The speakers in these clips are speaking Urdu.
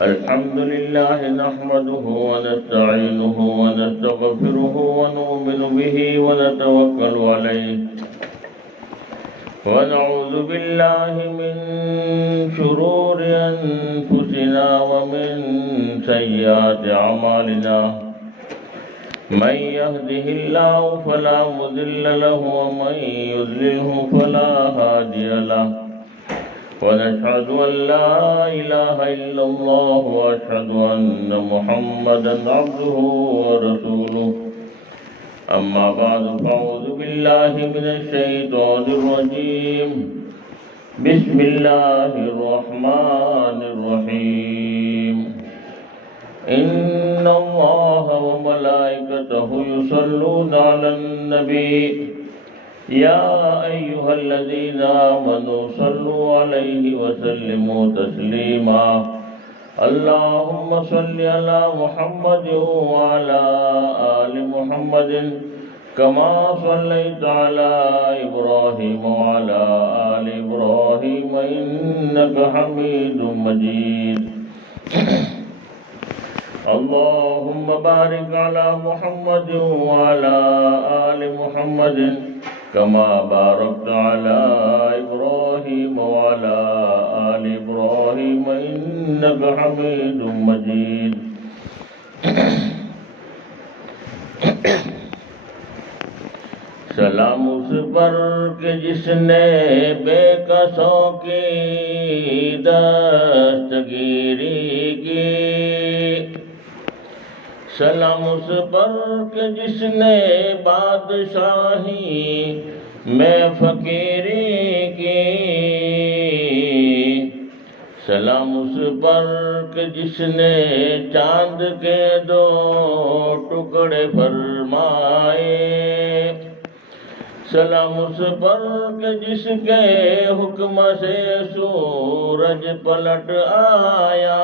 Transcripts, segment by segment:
الحمد لله نحمده ونستعينه ونستغفره ونؤمن به ونتوكل عليه ونعوذ بالله من شرور أنفسنا ومن سيئات أعمالنا من يهده الله فلا مضل له ومن يضلله فلا هادي له ونشهد أن لا إله إلا الله وأشهد أن محمدا عبده ورسوله أما بعد فأعوذ بالله من الشيطان الرجيم بسم الله الرحمن الرحيم إن الله وملائكته يصلون على النبي يا أيها الذين آمنوا صلوا عليه وسلموا تسليما اللهم صل على محمد وعلى آل محمد كما صليت على إبراهيم وعلى آل إبراهيم إنك حميد مجيد اللهم بارك على محمد وعلى آل محمد كما باركت على إبراهيم وعلى آل إبراهيم إنك حميد مجيد سلام اس پر کہ جس نے بے کسوں کی دستگیری کی سلام اس پر کہ جس نے بادشاہی میں فقیری کی سلام اس پر کہ جس نے چاند کے دو ٹکڑے فرمائے سلام اس پر کہ جس کے حکم سے سورج پلٹ آیا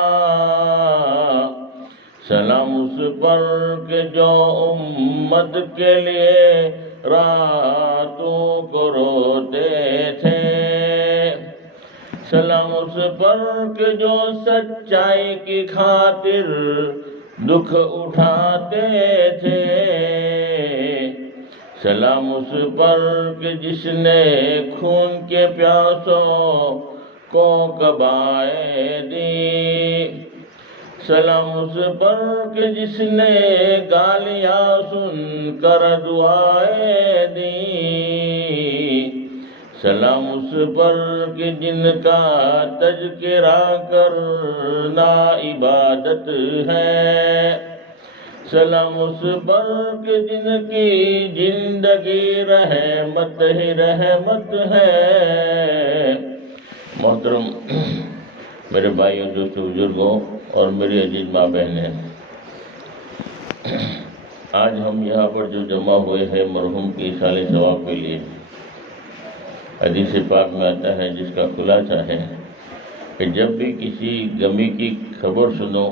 سلام اس پر کہ جو امت کے لیے راتوں کو روتے تھے سلام اس پر کہ جو سچائی کی خاطر دکھ اٹھاتے تھے سلام اس پر کہ جس نے خون کے پیاسوں کو کبائے دی سلام اس پر کہ جس نے گالیاں سن کر دعائیں دی سلام اس پر کہ جن کا تذکرہ کرنا عبادت ہے سلام اس پر کہ جن کی زندگی رحمت ہی رحمت ہے محترم میرے بھائیوں دوستوں بزرگوں اور میری عزیز ماں بہنیں آج ہم یہاں پر جو جمع ہوئے ہیں مرحوم کی ایصال ثواب کے لیے حدیث پاک میں آتا ہے جس کا خلاصہ ہے کہ جب بھی کسی غمی کی خبر سنو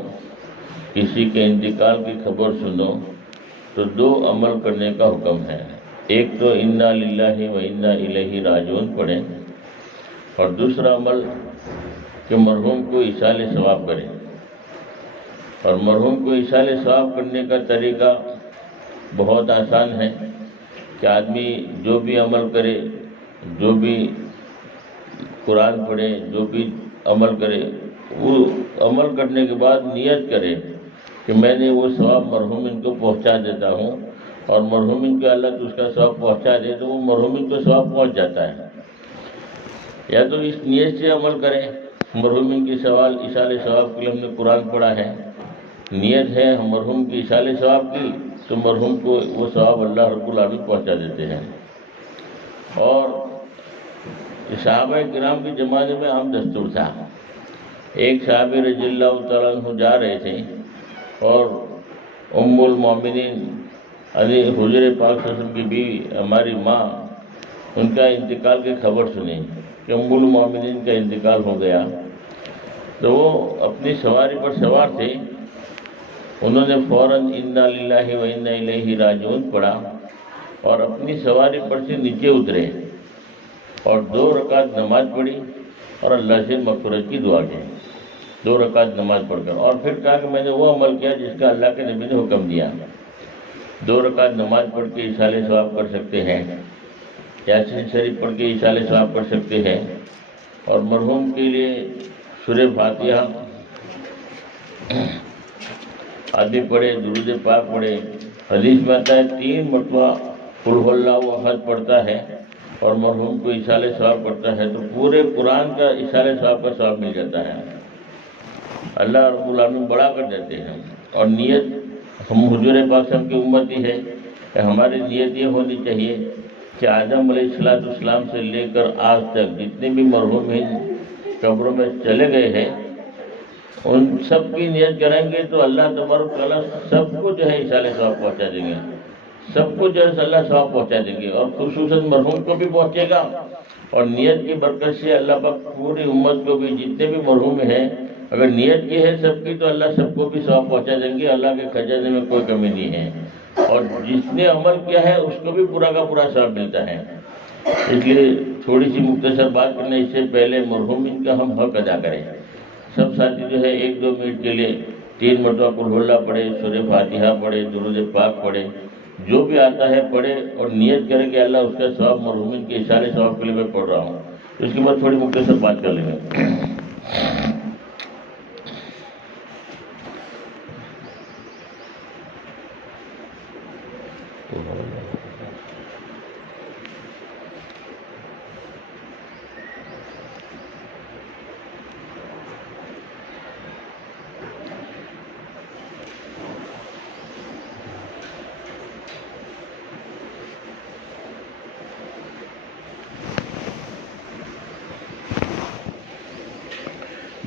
کسی کے انتقال کی خبر سنو تو دو عمل کرنے کا حکم ہے ایک تو انا للہ و انا الیہ راجعون پڑھیں اور دوسرا عمل کہ مرحوم کو ایصال ثواب کریں اور مرحوم کو ایصال ثواب کرنے کا طریقہ بہت آسان ہے کہ آدمی جو بھی عمل کرے جو بھی قرآن پڑھے جو بھی عمل کرے وہ عمل کرنے کے بعد نیت کرے کہ میں نے وہ ثواب مرحومین کو پہنچا دیتا ہوں اور مرحومین کو اللہ تو اس کا ثواب پہنچا دے تو وہ مرحومین کو ثواب پہنچ جاتا ہے یا تو اس نیت سے عمل کریں مرحومین کی ایصال ثواب کے لیے ہم نے قرآن پڑھا ہے نیت ہے ہم مرحوم کی ایصال ثواب کی تو مرحوم کو وہ ثواب اللہ رب العالمین پہنچا دیتے ہیں اور صحابہ کرام کے زمانے میں عام دستور تھا ایک صحابی رضی اللہ تعالیٰ عنہ جا رہے تھے اور ام المومنین علی حضور پاک صلی اللہ علیہ وسلم کی بیوی ہماری ماں ان کا انتقال کی خبر سنی کہ ام المومنین کا انتقال ہو گیا تو وہ اپنی سواری پر سوار تھے انہوں نے فوراً انا للہ و انا الیہ راجعون پڑھا اور اپنی سواری پر سے نیچے اترے اور 2 رکعت نماز پڑھی اور اللہ سے مغفرت کی دعا کی، 2 رکعت نماز پڑھ کر، اور پھر کہا کہ میں نے وہ عمل کیا جس کا اللہ کے نبی نے حکم دیا۔ 2 رکعت نماز پڑھ کے ایصال ثواب کر سکتے ہیں، یاسین شریف پڑھ کے ایصال ثواب کر سکتے ہیں، اور مرحوم کے لیے سورہ فاتحہ آدمی پڑھے، درود پاک پڑھے۔ حدیث میں آتا ہے 3 مرتبہ قل هو اللہ احد پڑھتا ہے اور مرحوم کو ایصال ثواب کرتا ہے تو پورے قرآن کا ایصال ثواب کا ثواب مل جاتا ہے، اللہ رب العالمین بڑا کر دیتے ہیں۔ اور نیت، ہم حضور پاک صاحب کی امتی ہے کہ ہماری نیت یہ ہونی چاہیے کہ آدم علیہ السلام سے لے کر آج تک جتنے بھی مرحوم ہیں قبروں میں چلے گئے ہیں، ان سب کی نیت کریں گے تو اللہ تبارک تعالیٰ سب کو جو ہے ایصال ثواب پہنچا دیں گے، سب کو جو ہے اللہ ثواب پہنچا دیں گے، اور خصوصاً مرحوم کو بھی پہنچے گا، اور نیت کی برکت سے اللہ پاک پوری امت کو بھی، جتنے بھی مرحوم ہیں، اگر نیت کی ہے سب کی تو اللہ سب کو بھی ثواب پہنچا دیں گے، اللہ کے خزانے میں کوئی کمی نہیں ہے، اور جس نے عمل کیا ہے اس کو بھی پورا کا پورا ثواب ملتا ہے۔ اس لیے تھوڑی سی مختصر بات کرنے سے پہلے مرحومین کا ہم حق ادا کریں۔ سب ساتھی جو ہے 1-2 منٹ کے لیے 3 مرتبہ قل هو اللہ پڑھے، سورہ فاتحہ پڑھے، درود پاک پڑھے، جو بھی آتا ہے پڑھے، اور نیت کرے کہ اللہ اس کا ثواب مرحومین کے اشارے ثواب کے لیے میں پڑھ رہا ہوں۔ اس کے بعد تھوڑی مختصر بات کر لیں گے۔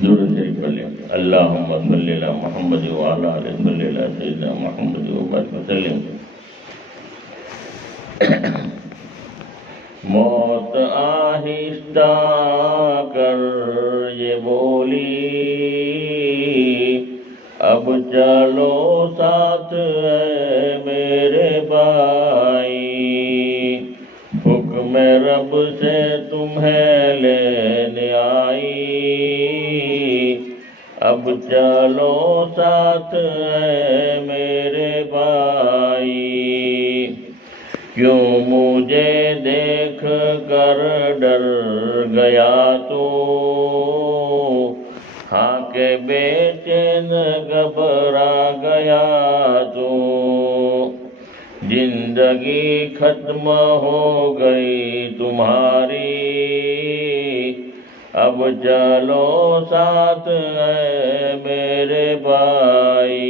درود شریف پڑھ لیں۔ اللہم صلی علی محمد وعلی آلہ صلی علی سیدنا محمد وبارک وسلم۔ موت آہستہ کر یہ بولی، اب چلو ساتھ اے میرے بھائی، حکم رب سے تمہیں لینے آئی، اب چلو ساتھ اے میرے بھائی، کیوں مجھے دیکھ کر ڈر گیا تو، ہاں کہ بے چین گھبرا گیا تو، زندگی ختم ہو گئی تمہاری، اب چلو ساتھ اے میرے بھائی،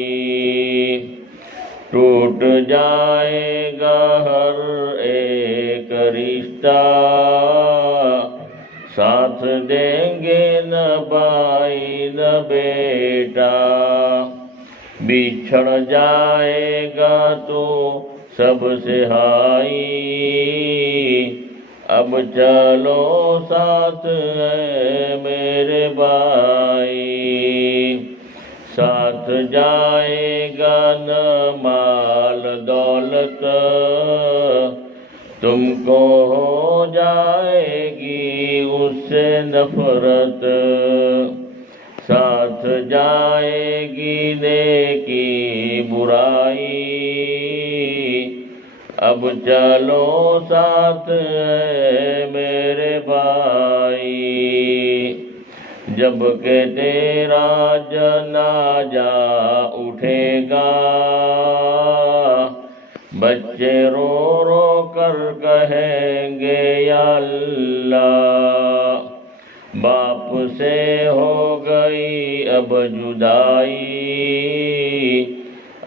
ٹوٹ جائے گا ہر ایک رشتہ، ساتھ دیں گے نہ بھائی نہ بیٹا، بچھڑ جائے گا تو سب سے ہائی، اب چلو ساتھ اے میرے بھائی، ساتھ جائے گا نہ مال دولت، تم کو ہو جائے گی اس سے نفرت، ساتھ جائے گی نیکی برائی، اب چلو ساتھ اے میرے بھائی، جب کہ تیرا جنازہ اٹھے گا، بچے رو رو کر کہیں گے یا اللہ، باپ سے ہو گئی اب جدائی،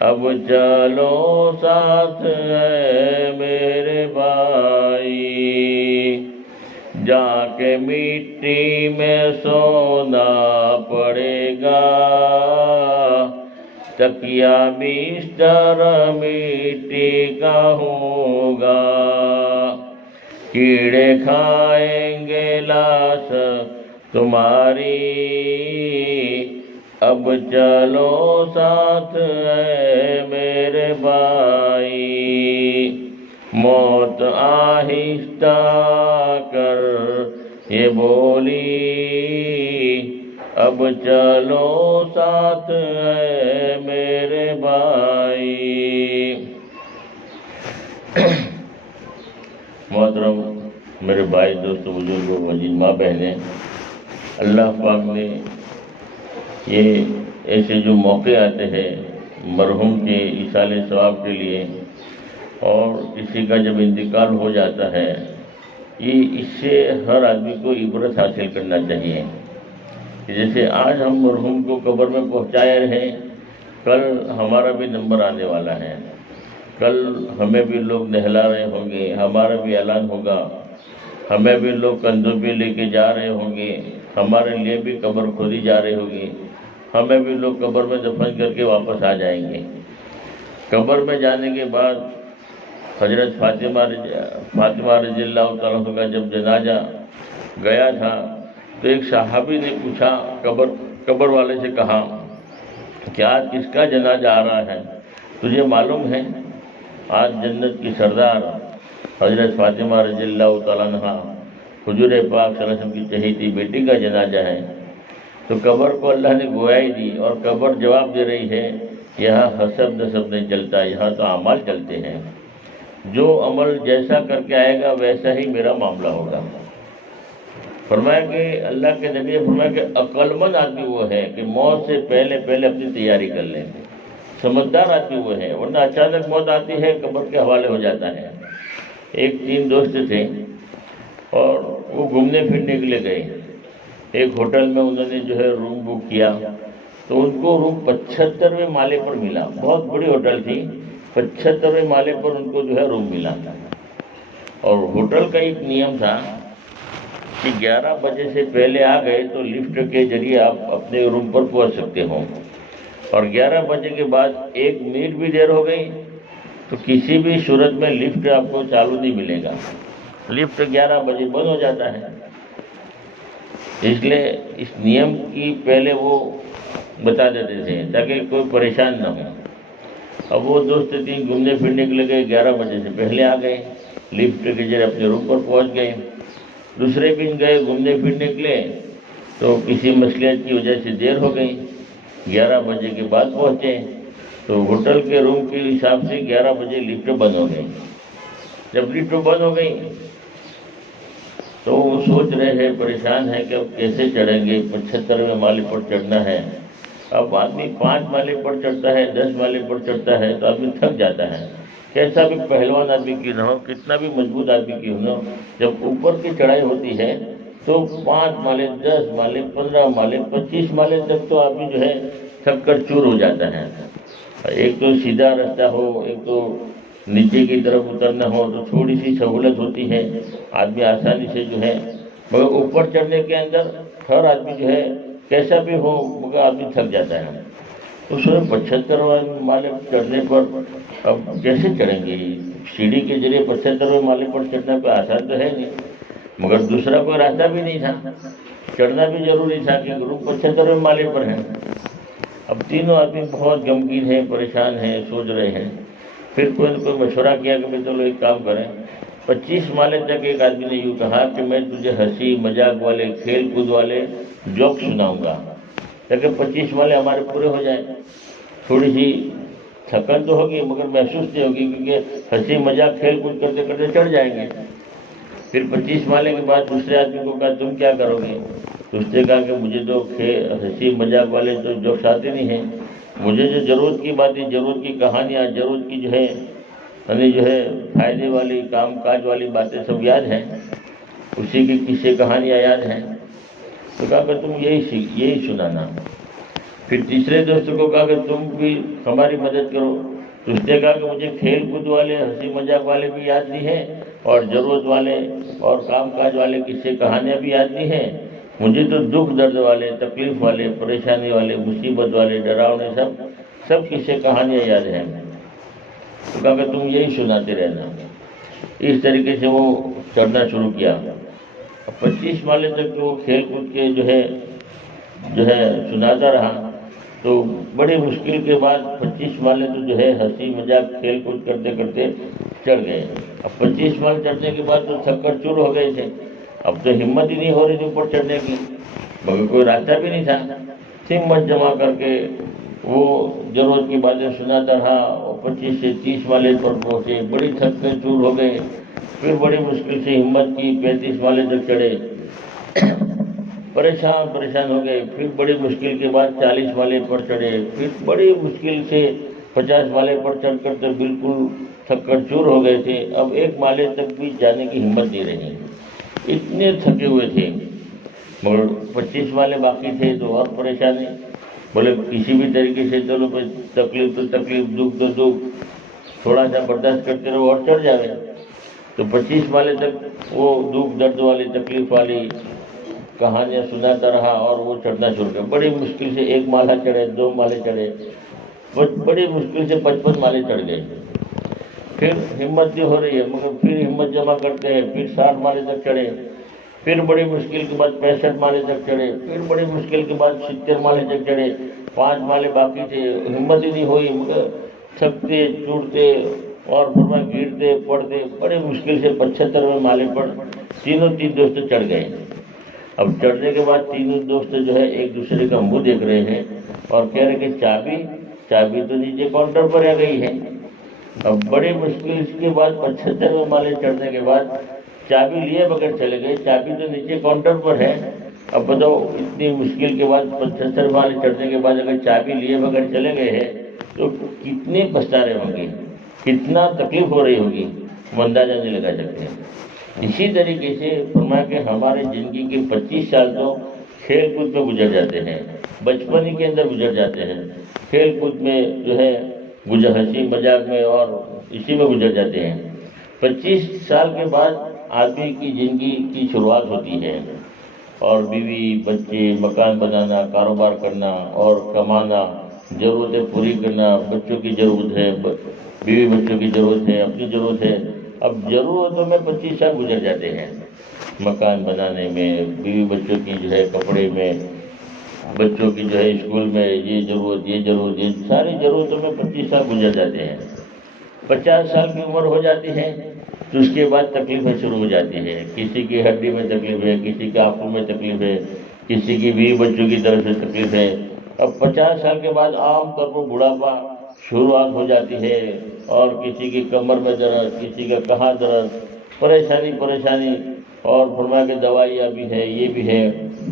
اب چلو ساتھ ہے میرے بھائی، جا کے مٹی میں سونا پڑے گا، تکیا بستر مٹی کا ہوگا، کیڑے کھائیں گے لاش تمہاری، اب چلو ساتھ ہے میرے بھائی، موت آہستہ کر یہ بولی اب چلو ساتھ اے میرے بھائی۔ محترم میرے بھائی، دوستوں، بزرگوں، وزیر، ماں، بہنیں، اللہ پاک نے یہ ایسے جو موقع آتے ہیں مرحوم کے ایصال ثواب کے لیے، اور کسی کا جب انتقال ہو جاتا ہے، یہ اس سے ہر آدمی کو عبرت حاصل کرنا چاہیے۔ جیسے آج ہم مرحوم کو قبر میں پہنچائے رہے، کل ہمارا بھی نمبر آنے والا ہے، کل ہمیں بھی لوگ نہلا رہے ہوں گے، ہمارا بھی اعلان ہوگا، ہمیں بھی لوگ کندھوں پہ لے کے جا رہے ہوں گے، ہمارے لیے بھی قبر کھودی جا رہی ہوگی، ہمیں بھی لوگ قبر میں دفن کر کے واپس آ جائیں گے۔ قبر میں جانے کے بعد حضرت فاطمہ رضی اللہ تعالیٰ عنہ کا جب جنازہ گیا تھا تو ایک صحابی نے پوچھا، قبر والے سے کہا کہ آج کس کا جنازہ آ رہا ہے؟ تجھے معلوم ہے آج جنت کی سردار حضرت فاطمہ رضی اللہ تعالیٰ عنہ حضور پاک صلی اللہ علیہ وسلم کی چہیتی بیٹی کا جنازہ ہے۔ تو قبر کو اللہ نے گواہی دی، اور قبر جواب دے رہی ہے، یہاں حسب نسب نہیں چلتا، یہاں تو اعمال چلتے ہیں، جو عمل جیسا کر کے آئے گا ویسا ہی میرا معاملہ ہوگا۔ فرمایا کہ اللہ کے نبی نے فرمایا کہ عقل مند آدمی وہ ہے کہ موت سے پہلے اپنی تیاری کر لیں، سمجھدار آدمی وہ ہے، ورنہ اچانک موت آتی ہے، قبر کے حوالے ہو جاتا ہے۔ ایک 3 دوست تھے اور وہ گھومنے پھرنے کے لیے گئے، ایک ہوٹل میں انہوں نے جو ہے روم بک کیا، تو ان کو روم 75ویں مالے پر ملا، بہت بڑی ہوٹل تھی، 75ویں مالے پر ان کو جو ہے روم ملا۔ اور ہوٹل کا ایک نیم تھا کہ 11 بجے سے پہلے آ گئے تو لفٹ کے ذریعے آپ اپنے روم پر پہنچ سکتے ہو، اور 11 بجے کے بعد 1 منٹ بھی دیر ہو گئی تو کسی بھی صورت میں لفٹ آپ کو چالو نہیں ملے گا، لفٹ 11 بجے بند ہو جاتا ہے۔ اس لیے اس نیم کی پہلے وہ بتا دیتے تھے تاکہ کوئی پریشان نہ ہو۔ اب وہ دوست 3 گھومنے پھرنے کے لیے گئے، 11 بجے سے پہلے آ گئے، لفٹ کے ذریعے اپنے روم پر پہنچ گئے۔ دوسرے دن گئے گھومنے پھرنے کے لیے تو کسی مصلحت کی وجہ سے دیر ہو گئی، 11 بجے کے بعد پہنچے تو ہوٹل کے روم کے حساب سے 11 بجے لفٹ بند ہو گئی۔ جب لفٹ بند ہو گئی تو وہ سوچ رہے ہیں، پریشان ہیں کہ اب کیسے چڑھیں گے، 75ویں مالے پر چڑھنا ہے۔ اب آدمی 5 مالے پر چڑھتا ہے، 10 مالے پر چڑھتا ہے تو آدمی تھک جاتا ہے، کیسا بھی پہلوان آدمی کیوں نہ ہو، کتنا بھی مضبوط آدمی کیوں نہ ہو، جب اوپر کی چڑھائی ہوتی ہے تو 5 مالے، 10 مالے، 15 مالے، 25 مالے تک تو آدمی جو ہے تھک کر چور ہو جاتا ہے۔ ایک تو سیدھا راستہ ہو، ایک تو نیچے کی طرف اترنا ہو تو تھوڑی سی سہولت ہوتی ہے، آدمی آسانی سے جو ہے، مگر اوپر چڑھنے کے اندر ہر آدمی جو ہے کیسا بھی ہو مگر آدمی تھک جاتا ہے۔ اس میں 75ویں مالے چڑھنے پر اب کیسے چڑھیں گے؟ سیڑھی کے ذریعے 75ویں مالے پر چڑھنا کوئی آسان تو ہے نہیں، مگر دوسرا کوئی راستہ بھی نہیں تھا، چڑھنا بھی ضروری تھا کہ گروپ 75ویں مالے پر ہے۔ اب تینوں آدمی بہت غمگین ہیں، پریشان ہیں، سوچ رہے ہیں۔ پھر کوئی نہ کوئی مشورہ کیا کہ چلو ایک کام کریں، 25 مالے تک ایک آدمی نے یوں کہا کہ میں تجھے ہنسی مذاق والے، کھیل کود والے جوک سناؤں گا تاکہ 25 مالے ہمارے پورے ہو جائیں۔ تھوڑی سی تھکن تو ہوگی مگر محسوس نہیں ہوگی، کیونکہ ہنسی مذاق کھیل کود کرتے کرتے چڑھ جائیں گے۔ پھر 25 مالے کے بعد دوسرے آدمی کو کہا تم کیا کرو گے؟ تو اس نے کہا کہ مجھے تو ہنسی مذاق والے تو جوکس آتے نہیں ہیں، مجھے جو ضرورت کی باتیں، ضرورت کی کہانیاں، ضرورت کی جو ہے فائدے والی، کام کاج والی باتیں سب یاد ہیں، اسی کی قصے کہانیاں یاد ہیں۔ تو کہا کہ تم یہی سنانا۔ پھر تیسرے دوست کو کہا کہ تم بھی ہماری مدد کرو، تو اس نے کہا کہ مجھے کھیل کود والے، ہنسی مذاق والے بھی یاد نہیں ہیں، اور ضرورت والے اور کام کاج والے قصے کہانیاں بھی یاد نہیں ہیں، مجھے تو دکھ درد والے، تکلیف والے، پریشانی والے، مصیبت والے، ڈراؤنے سب قصے کہانیاں یاد ہیں۔ تو کہا کہ تم یہی سناتے رہنا۔ اس طریقے سے وہ چڑھنا شروع کیا۔ 25 مالے تک تو وہ کھیل کود کے جو ہے سناتا رہا، تو بڑی مشکل کے بعد 25 مالے تو جو ہے ہنسی مذاق کھیل کود کرتے کرتے چڑھ گئے۔ اب 25 مالے چڑھنے کے بعد تو تھک کر چور ہو گئے تھے، اب تو ہمت ہی نہیں ہو رہی تھی اوپر چڑھنے کی، مگر کوئی راستہ بھی نہیں تھا۔ ہمت جمع کر کے وہ ضرورت کی باتیں سناتا رہا اور 25 سے 30 والے پر پہنچے، بڑی تھک کر چور ہو گئے، پھر بڑی مشکل سے ہمت کی 35 والے تک چڑھے، پریشان ہو گئے، پھر بڑی مشکل کے بعد 40 والے پر چڑھے، پھر بڑی مشکل سے 50 والے پر چڑھ کر تو بالکل تھک کر چور ہو گئے تھے، اب ایک مالے تک بھی جانے کی ہمت نہیں رہی، اتنے تھکے ہوئے تھے، مگر 25 والے باقی تھے تو اور پریشانی، بولے کسی بھی طریقے سے چلو تکلیف تو تکلیف، دکھ تو دکھ، تھوڑا سا برداشت کرتے رہو اور چڑھ جاوے۔ تو 25 والے تک وہ دکھ درد والی تکلیف والی کہانیاں سناتا رہا اور وہ چڑھنا شروع کر، بڑی مشکل سے 1 مالا چڑھے، 2 مالے چڑھے، بڑی مشکل سے 55 مالے چڑھ گئے، پھر ہمت نہیں ہو رہی ہے، مگر پھر ہمت جمع کرتے ہیں، پھر 60 مالے تک چڑھے، پھر بڑی مشکل کے بعد 65 مالے تک چڑھے، پھر بڑی مشکل کے بعد 70 مالے تک چڑھے، 5 مالے باقی تھے، ہمت ہی نہیں ہوئی، مگر تھکتے ٹوٹتے اور پھر گرتے پڑتے، بڑی مشکل سے 75ویں مالے پر تین دوست چڑھ گئے۔ اب چڑھنے کے بعد تینوں دوست جو ہے ایک دوسرے کا منہ دیکھ رہے ہیں اور کہہ رہے کہ چابی تو نیچے کاؤنٹر پر رہ گئی ہے۔ اب بڑی مشکل کے بعد 75ویں مالے چڑھنے کے بعد چابی لیے بغیر چلے گئے، چابی تو نیچے کاؤنٹر پر ہے، اب بتاؤ اتنی مشکل کے بعد 75 مالے چڑھنے کے بعد اگر چابی لیے بغیر چلے گئے ہیں تو کتنے پچھتا رہے ہوں گے، کتنا تکلیف ہو رہی ہوگی، ہم اندازہ نہیں لگا سکتے۔ اسی طریقے سے فرمایا کہ ہمارے زندگی کے 25 سال تو کھیل کود میں گزر جاتے ہیں، بچپن کے اندر گزر جاتے ہیں، کھیل کود میں جو ہے ہنسی مذاق میں اور اسی میں گزر جاتے ہیں۔ 25 سال کے بعد آدمی کی زندگی کی شروعات ہوتی ہے اور بیوی بچے، مکان بنانا، کاروبار کرنا اور کمانا، ضرورتیں پوری کرنا، بچوں کی ضرورت ہے، بیوی بچوں کی ضرورت ہے، اپنی ضرورت ہے، اب ضرورتوں میں 25 سال گزر جاتے ہیں، مکان بنانے میں، بیوی بچوں کی جو ہے کپڑے میں، بچوں کی جو ہے اسکول میں یہ ضرورت یہ ساری ضرورتوں میں 25 سال گزر جاتے ہیں۔ 50 سال کی عمر ہو جاتی ہے تو اس کے بعد تکلیفیں شروع ہو جاتی ہے، کسی کی ہڈی میں تکلیف ہے، کسی کے آنکھوں میں تکلیف ہے، کسی کی بیوی بچوں کی طرف سے تکلیف ہے۔ اب 50 سال کے بعد عام طور پر بڑھاپا شروعات ہو جاتی ہے اور کسی کی کمر میں درد، کسی کا کہاں درد، پریشانی اور فرمایا کہ دوائیاں بھی ہے، یہ بھی ہے،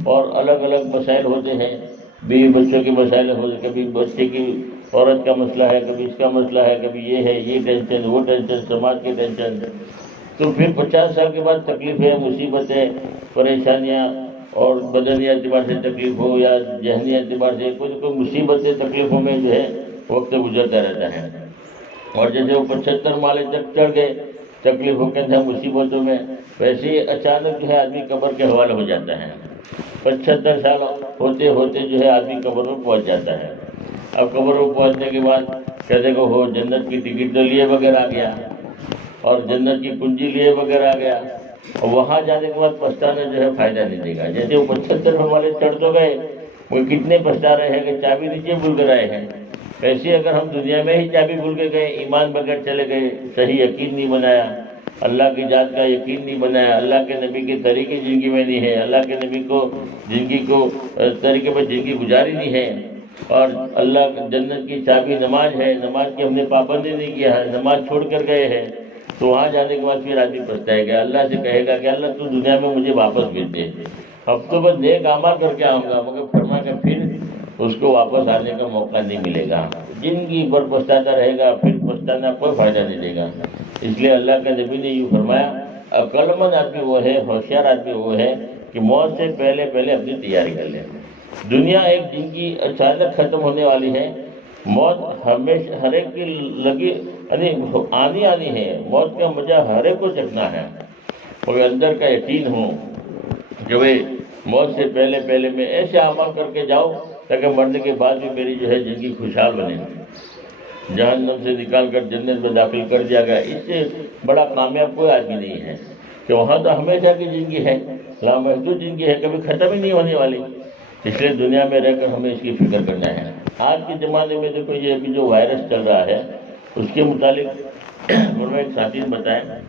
اور الگ الگ مسائل ہوتے ہیں، بیوی بچوں کے مسائل ہوتے، کبھی بچے کی عورت کا مسئلہ ہے، کبھی اس کا مسئلہ ہے، کبھی یہ ہے، یہ ٹینشن، وہ ٹینشن، سماج کی ٹینشن، تو پھر 50 سال کے بعد تکلیفیں، مصیبتیں، پریشانیاں، اور بدنی اعتبار سے تکلیف ہو یا ذہنی اعتبار سے کوئی مصیبتیں، تکلیفوں میں جو ہے وقت گزرتا رہتا ہے۔ اور جیسے وہ 75 مالے تک چڑھ گئے تکلیفوں کے اندر، مصیبتوں میں، ویسے ہی اچانک جو ہے آدمی قبر کے حوالے ہو جاتا ہے۔ 75 سال ہوتے ہوتے جو ہے آدمی قبر میں پہنچ جاتا ہے۔ اب قبر میں پہنچنے کے بعد کہتے کہ ہو جنت کی ٹکٹ تو لیے بغیر آ گیا اور جنت کی کنجی لیے بغیر آ گیا، اور وہاں جانے کے بعد پچھتانا جو ہے فائدہ نہیں دے گا۔ جیسے وہ 75 والے چڑھ تو گئے، وہ کتنے پچھتا رہے ہیں کہ چابی نیچے بھول کر آئے ہیں، ایسے اگر ہم دنیا میں ہی چابی بھول کے گئے، ایمان بغیر چلے گئے، صحیح یقین نہیں بنایا، اللہ کی ذات کا یقین نہیں بنایا، اللہ کے نبی کے طریقے زندگی میں نہیں ہے، اللہ کے نبی کو زندگی کو طریقے پر زندگی گزاری نہیں ہے، اور اللہ جنت کی چابی نماز ہے، نماز کی ہم نے پابندی نہیں کیا ہے، نماز چھوڑ کر گئے ہیں، تو وہاں جانے کے بعد پھر آدمی پچھتائے گا، اللہ سے کہے گا کہ اللہ تو دنیا میں مجھے واپس بھیج دے، اب تو بس نیک اعمال کر کے آؤں گا، مگر فرما کہ پھر اس کو واپس آنے کا موقع نہیں ملے گا، زندگی بھر پچھتاتا رہے گا، پھر پچھتانا کوئی فائدہ نہیں دے گا۔ اس لیے اللہ کے نبی نے یوں فرمایا، عقل مند آدمی وہ ہے، ہوشیار آدمی وہ ہے کہ موت سے پہلے پہلے اپنی تیاری کر لے۔ دنیا ایک دن کی اچانک ختم ہونے والی ہے، موت ہمیشہ ہر ایک کی لگی آنی ہے، موت کا مزہ ہر ایک کو چکھنا ہے، مگر اندر کا یقین ہو کہ وہ موت سے پہلے پہلے میں ایسے اعمال کر کے جاؤ تاکہ مرنے کے بعد بھی میری جو ہے زندگی خوشحال بنے، جہنم سے نکال کر جنت میں داخل کر دیا گیا، اس سے بڑا کامیاب کوئی آدمی نہیں ہے، کہ وہاں تو ہمیشہ کی زندگی ہے، لامحدود زندگی ہے، کبھی ختم ہی نہیں ہونے والی، اس لیے دنیا میں رہ کر ہمیں اس کی فکر کرنا ہے۔ آج کے زمانے میں دیکھو یہ ابھی جو وائرس چل رہا ہے اس کے متعلق ایک ساتھی نے بتایا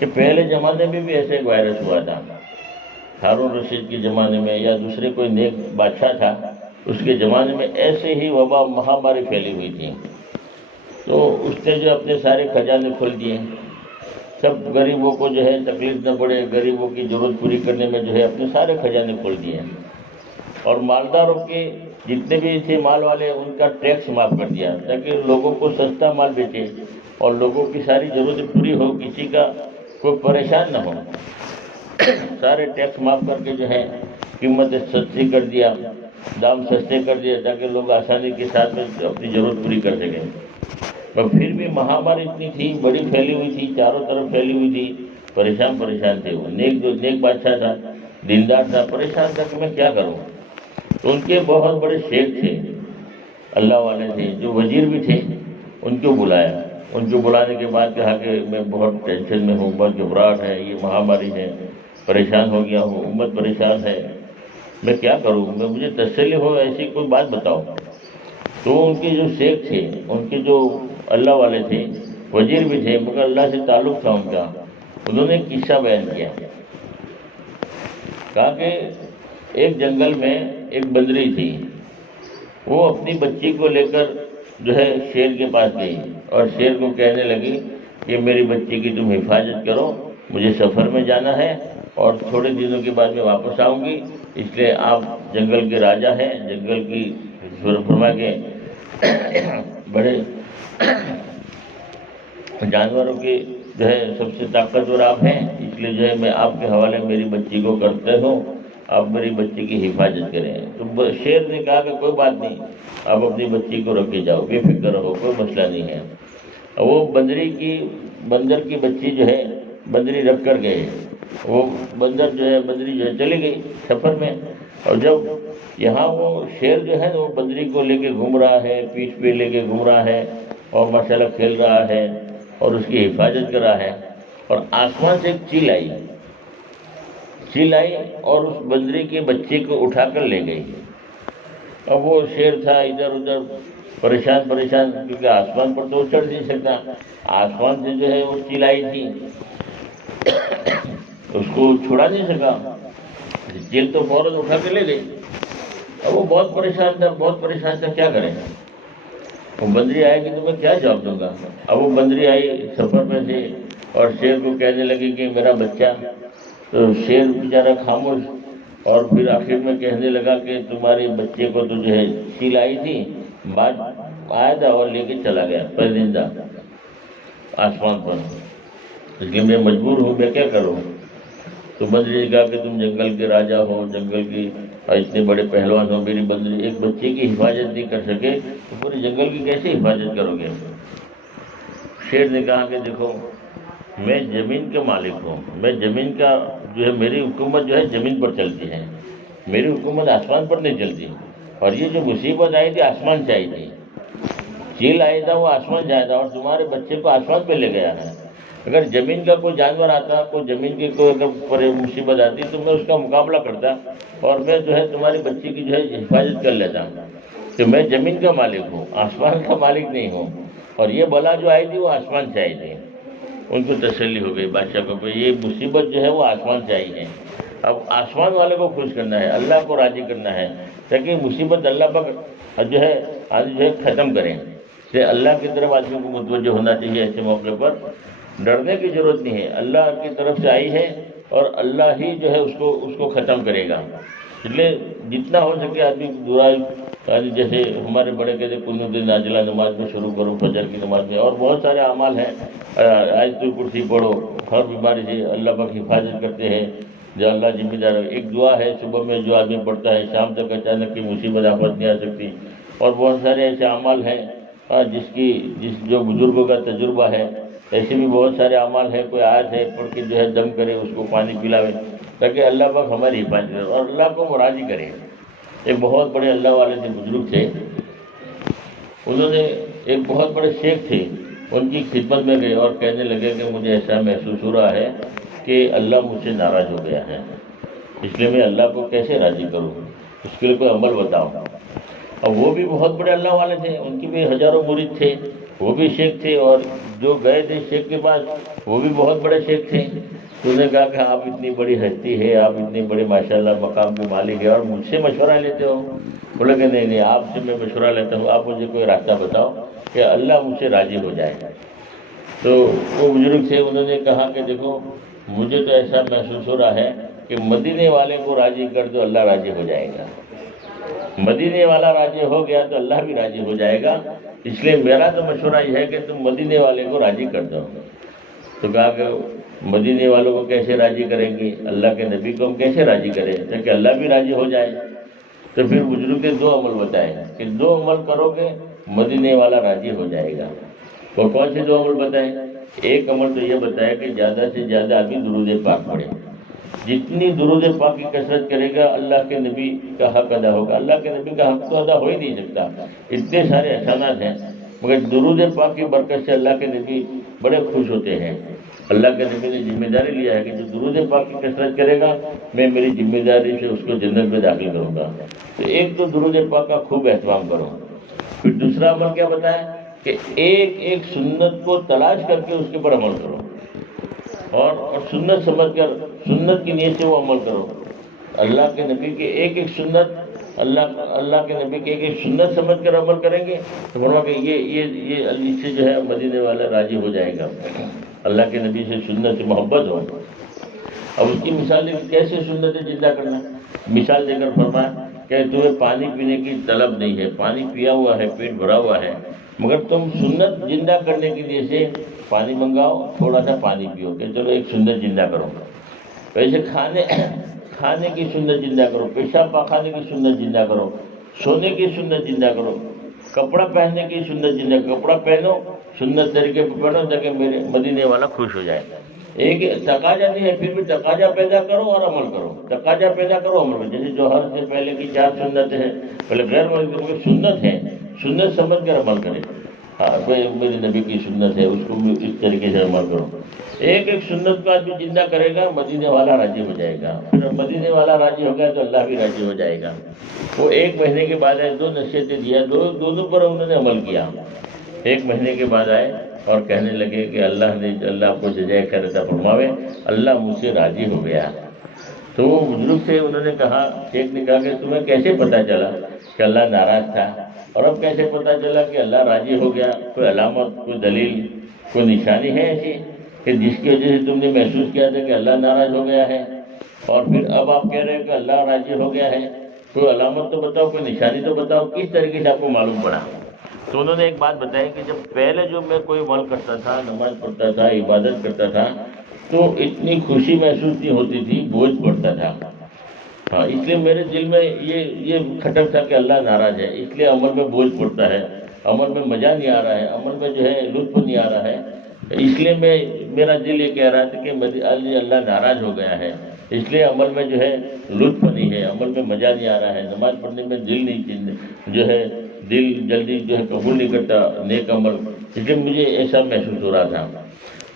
کہ پہلے زمانے میں بھی ایسے ایک وائرس ہوا تھا، ہارون رشید کے زمانے میں یا دوسرے کوئی نیک بادشاہ تھا اس کے زمانے میں ایسے ہی وبا مہاماری پھیلی ہوئی تھی، تو اس نے جو اپنے سارے خزانے کھول دیے، سب غریبوں کو جو ہے تکلیف نہ پڑے، غریبوں کی ضرورت پوری کرنے میں جو ہے اپنے سارے خزانے کھول دیے، اور مالداروں کے جتنے بھی تھے مال والے ان کا ٹیکس معاف کر دیا تاکہ لوگوں کو سستا مال بیچے اور لوگوں کی ساری ضرورت پوری ہو، کسی کا کوئی پریشان نہ ہو۔ سارے ٹیکس معاف کر کے جو ہے قیمتیں سستی کر دیا، دام سستے کر دیا تاکہ لوگ آسانی کے ساتھ میں اپنی ضرورت پوری کر سکیں۔ پر پھر بھی مہاماری اتنی تھی، بڑی پھیلی ہوئی تھی، چاروں طرف پھیلی ہوئی تھی، پریشان تھے وہ۔ نیک بادشاہ تھا، دیندار تھا، پریشان تھا کہ میں کیا کروں۔ تو ان کے بہت بڑے شیخ تھے، اللہ والے تھے، جو وزیر بھی تھے، ان کو بلایا۔ ان کو بلانے کے بعد کہا کہ میں بہت ٹینشن میں ہوں، بہت گھبراہٹ ہے، یہ مہاماری ہے، پریشان ہو گیا ہوں، امت پریشان ہے، میں کیا کروں، مجھے تسلی ہو ایسی کوئی بات بتاؤ۔ تو ان کے جو شیخ تھے، ان کے جو اللہ والے تھے، وزیر بھی تھے مگر اللہ سے تعلق تھا ان کا، انہوں نے ایک قصہ بیان کیا۔ کہا کہ ایک جنگل میں ایک بندری تھی، وہ اپنی بچی کو لے کر جو ہے شیر کے پاس گئی اور شیر کو کہنے لگی کہ میری بچی کی تم حفاظت کرو، مجھے سفر میں جانا ہے اور تھوڑے دنوں کے بعد میں واپس آؤں گی، اس لیے آپ جنگل کے راجہ ہیں، جنگل کی فرما کے بڑے جانوروں کے جو ہے سب سے طاقتور آپ ہیں، اس لیے جو ہے میں آپ کے حوالے میری بچی کو کرتے ہوں، آپ میری بچی کی حفاظت کریں۔ تو شیر نے کہا کہ کوئی بات نہیں، آپ اپنی بچی کو رکھ کے جاؤ، بے فکر رہو، کوئی مسئلہ نہیں ہے۔ وہ بندر کی بچی جو ہے بندری رکھ کر گئے، وہ بندری جو ہے چلی گئی سفر میں، اور جب یہاں وہ شیر جو ہے وہ بندری کو لے کے گھوم رہا ہے، پیٹھ پہ لے کے گھوم رہا ہے اور ماشاءاللہ کھیل رہا ہے اور اس کی حفاظت کر رہا ہے، اور آسمان سے ایک چیل آئی اور اس بندری کے بچے کو اٹھا کر لے گئی۔ اب وہ شیر تھا ادھر ادھر پریشان کیونکہ آسمان پر تو چڑھ نہیں سکتا، آسمان سے جو ہے وہ چیل آئی تھی، اس کو چھڑا نہیں سکا، چیل تو فوراً اٹھا کے لے گئی۔ اب وہ بہت پریشان تھا کیا کریں۔ وہ بندری آئے گی تو میں کیا جواب دوں گا۔ اب وہ بندری آئی سفر میں سے اور شیر کو کہنے لگی کہ میرا بچہ، تو شیر بیچارہ خاموش، اور پھر آخر میں کہنے لگا کہ تمہارے بچے کو تو جو ہے چیل آئی تھی، بعد آیا تھا اور لے کے چلا گیا پرندہ آسمان پر، اس لیے میں مجبور ہوں، میں کیا کروں۔ تو بندری نے کہا کہ تم جنگل کے راجہ ہو، جنگل کی اتنے بڑے پہلوان ہو، میری بندری ایک بچے کی حفاظت نہیں کر سکے تو پورے جنگل کی کیسے حفاظت کرو گے۔ شیر نے کہا کہ دیکھو میں زمین کا مالک ہوں، میں زمین کا جو ہے میری حکومت جو ہے زمین پر چلتی ہے، میری حکومت آسمان پر نہیں چلتی، اور یہ جو مصیبت آئی تھی آسمان سے آئی تھی، چیل آیا تھا وہ آسمان سے آیا تھا اور تمہارے بچے کو آسمان پہ لے گیا ہے۔ اگر زمین کا کوئی جانور آتا، کوئی زمین کی کوئی اگر مصیبت آتی تو میں اس کا مقابلہ کرتا اور میں جو ہے تمہاری بچی کی جو ہے حفاظت کر لیتا، کہ میں زمین کا مالک ہوں، آسمان کا مالک نہیں ہوں، اور یہ بلا جو آئی تھی وہ آسمان سے آئی تھی۔ ان کو تسلی ہو گئی بادشاہ کو کہ یہ مصیبت جو ہے وہ آسمان سے آئی ہے، اب آسمان والے کو خوش کرنا ہے، اللہ کو راضی کرنا ہے تاکہ مصیبت اللہ پر جو ہے ختم کریں۔ اس لیے اللہ کی طرف آدمی کو متوجہ ہونا چاہیے، ایسے موقع پر ڈرنے کی ضرورت نہیں ہے، اللہ کی طرف سے آئی ہے اور اللہ ہی جو ہے اس کو ختم کرے گا۔ اس لیے جتنا ہو سکے آدمی دعائی، جیسے ہمارے بڑے کہتے ہیں قنوت نازلہ نماز میں شروع کرو، فجر کی نماز میں، اور بہت سارے اعمال ہیں، آیت الکرسی پڑھو، ہر بیماری سے اللہ پاک حفاظت کرتے ہیں، جو اللہ ذمہ دار ہے۔ ایک دعا ہے صبح میں جو آدمی پڑھتا ہے شام تک اچانک کی مصیبت آفت نہیں آ سکتی، اور بہت سارے ایسے اعمال ہیں جو بزرگوں کا تجربہ ہے، ایسے بھی بہت سارے اعمال ہیں، کوئی آیت ہے پڑھ کے جو ہے دم کرے، اس کو پانی پلاوے تاکہ اللہ پاک ہماری حفاظت کرے اور اللہ کو راضی کرے۔ ایک بہت بڑے اللہ والے تھے، بزرگ تھے، انہوں نے ایک بہت بڑے شیخ تھے، ان کی خدمت میں گئے اور کہنے لگے کہ مجھے ایسا محسوس ہو رہا ہے کہ اللہ مجھ سے ناراض ہو گیا ہے، اس لیے میں اللہ کو کیسے راضی کروں، اس کے لیے کوئی عمل بتاؤ۔ اور وہ بھی بہت بڑے اللہ والے تھے، ان کی بھی ہزاروں مرید تھے، وہ بھی شیخ تھے، اور جو گئے تھے شیخ کے پاس وہ بھی بہت بڑے شیخ تھے۔ تو انہوں نے کہا کہ آپ اتنی بڑی ہستی ہے، آپ اتنے بڑے ماشاءاللہ مقام کے مالک ہیں، اور مجھ سے مشورہ لیتے ہو؟ بولے کہ نہیں نہیں، آپ سے میں مشورہ لیتا ہوں، آپ مجھے کوئی راستہ بتاؤ کہ اللہ مجھ سے راضی ہو جائے۔ تو وہ بزرگ تھے، انہوں نے کہا کہ دیکھو مجھے تو ایسا محسوس ہو رہا ہے کہ مدینے والے کو راضی کر دو، اللہ راضی ہو جائے گا۔ مدینے والا راضی ہو گیا تو اللہ بھی راضی ہو جائے گا، اس لیے میرا تو مشورہ یہ ہے کہ تم مدینے والے کو راضی کر دو۔ تو کہا کہ مدینے والوں کو کیسے راضی کریں گے، اللہ کے نبی کو ہم کیسے راضی کریں تاکہ اللہ بھی راضی ہو جائے؟ تو پھر بزرگ نے 2 عمل بتائے کہ 2 عمل کرو گے مدینے والا راضی ہو جائے گا۔ وہ کون سے 2 عمل بتائے؟ ایک عمل تو یہ بتایا کہ زیادہ سے زیادہ آدمی درود پاک پڑھے، جتنی درود پاک کی کثرت کرے گا اللہ کے نبی کا حق ادا ہوگا۔ اللہ کے نبی کا حق تو ادا ہو ہی نہیں سکتا، اتنے سارے احسانات ہیں، مگر درود پاک کی برکت سے اللہ کے نبی بڑے خوش ہوتے ہیں۔ اللہ کے نبی نے ذمہ داری لیا ہے کہ جو درود پاک کی کثرت کرے گا میں میری ذمہ داری سے اس کو جنت میں داخل کروں گا۔ تو ایک تو درود پاک کا خوب اہتمام کرو۔ پھر دوسرا عمل کیا بتایا کہ ایک ایک سنت کو تلاش کر کے اس کے اوپر عمل کرو، اور سنت سمجھ کر سنت کی نیت سے وہ عمل کرو۔ اللہ کے نبی کے ایک ایک سنت، اللہ کے نبی کے ایک ایک سنت سمجھ کر عمل کریں گے تو فرمایا کہ یہ اس سے جو ہے مدینے والا راضی ہو جائے گا۔ اللہ کے نبی سے سنت سے محبت ہو۔ اب اس کی مثال کیسے سنت زندہ کرنا، مثال دے کر فرمایا کہ تمہیں پانی پینے کی طلب نہیں ہے، پانی پیا ہوا ہے، پیٹ بھرا ہوا ہے، مگر تم سنت زندہ کرنے کے لیے سے پانی منگاؤ، تھوڑا سا پانی پیو کہ چلو ایک سنت زندہ کرو۔ ویسے کھانے کی سنت زندہ کرو، پیشاب پاخانے کی سنت زندہ کرو، سونے کی سنت زندہ کرو، کپڑا پہننے کی سنت زندہ کرو، کپڑا پہنو سنت طریقے پہ پہنو تاکہ میرے مدینے والا خوش ہو جائے۔ ایک تقاضا نہیں ہے، پھر بھی تقاضا پیدا کرو اور عمل کرو، تقاضا پیدا کرو عمل کرو۔ جیسے جوہر سے پہلے کی 4 سنت ہیں، پہلے غیر مرد سنت ہے، سنت سمجھ کر عمل کرے۔ ہاں میرے نبی کی سنت ہے، اس کو بھی اس طریقے سے عمل کرو۔ ایک ایک سنت کا جو زندہ کرے گا مدینے والا راضی ہو جائے گا، پھر مدینے والا راضی ہو گیا تو اللہ بھی راضی ہو جائے گا۔ وہ 1 مہینے کے بعد آئے، 2 نصیحتیں دیا، دونوں پر انہوں نے عمل کیا۔ 1 مہینے کے بعد آئے اور کہنے لگے کہ اللہ آپ کو جزائے خیر عطا فرماوے، اللہ مجھ سے راضی ہو گیا۔ تو وہ بزرگ سے انہوں نے کہا، شیخ نے کہا کہ تمہیں کیسے پتا چلا کہ اللہ ناراض تھا، اور اب کیسے پتا چلا کہ اللہ راضی ہو گیا؟ کوئی علامت، کوئی دلیل، کوئی نشانی ہے ایسی کہ جس کی وجہ سے تم نے محسوس کیا تھا کہ اللہ ناراض ہو گیا ہے، اور پھر اب آپ کہہ رہے ہیں کہ اللہ راضی ہو گیا ہے؟ کوئی علامت تو بتاؤ، کوئی نشانی تو بتاؤ، کس طریقے سے آپ کو معلوم پڑا؟ تو انہوں نے ایک بات بتائی کہ جب پہلے جو میں کوئی عمل کرتا تھا، نماز پڑھتا تھا، عبادت کرتا تھا، تو اتنی خوشی محسوس نہیں ہوتی تھی، بوجھ پڑتا تھا۔ ہاں، اس لیے میرے دل میں یہ کھٹک تھا کہ اللہ ناراض ہے، اس لیے عمل میں بوجھ پڑتا ہے، عمل میں مزہ نہیں آ رہا ہے، عمل میں جو ہے لطف نہیں آ رہا ہے، اس لیے میرا دل یہ کہہ رہا تھا کہ اللہ ناراض ہو گیا ہے، اس لیے عمل میں جو ہے لطف نہیں ہے، عمل میں مزہ نہیں آ رہا ہے، نماز پڑھنے میں دل نہیں جو ہے دل جلدی جو ہے قبول نہیں کرتا نیک عمل، اس لیے مجھے ایسا محسوس ہو رہا تھا۔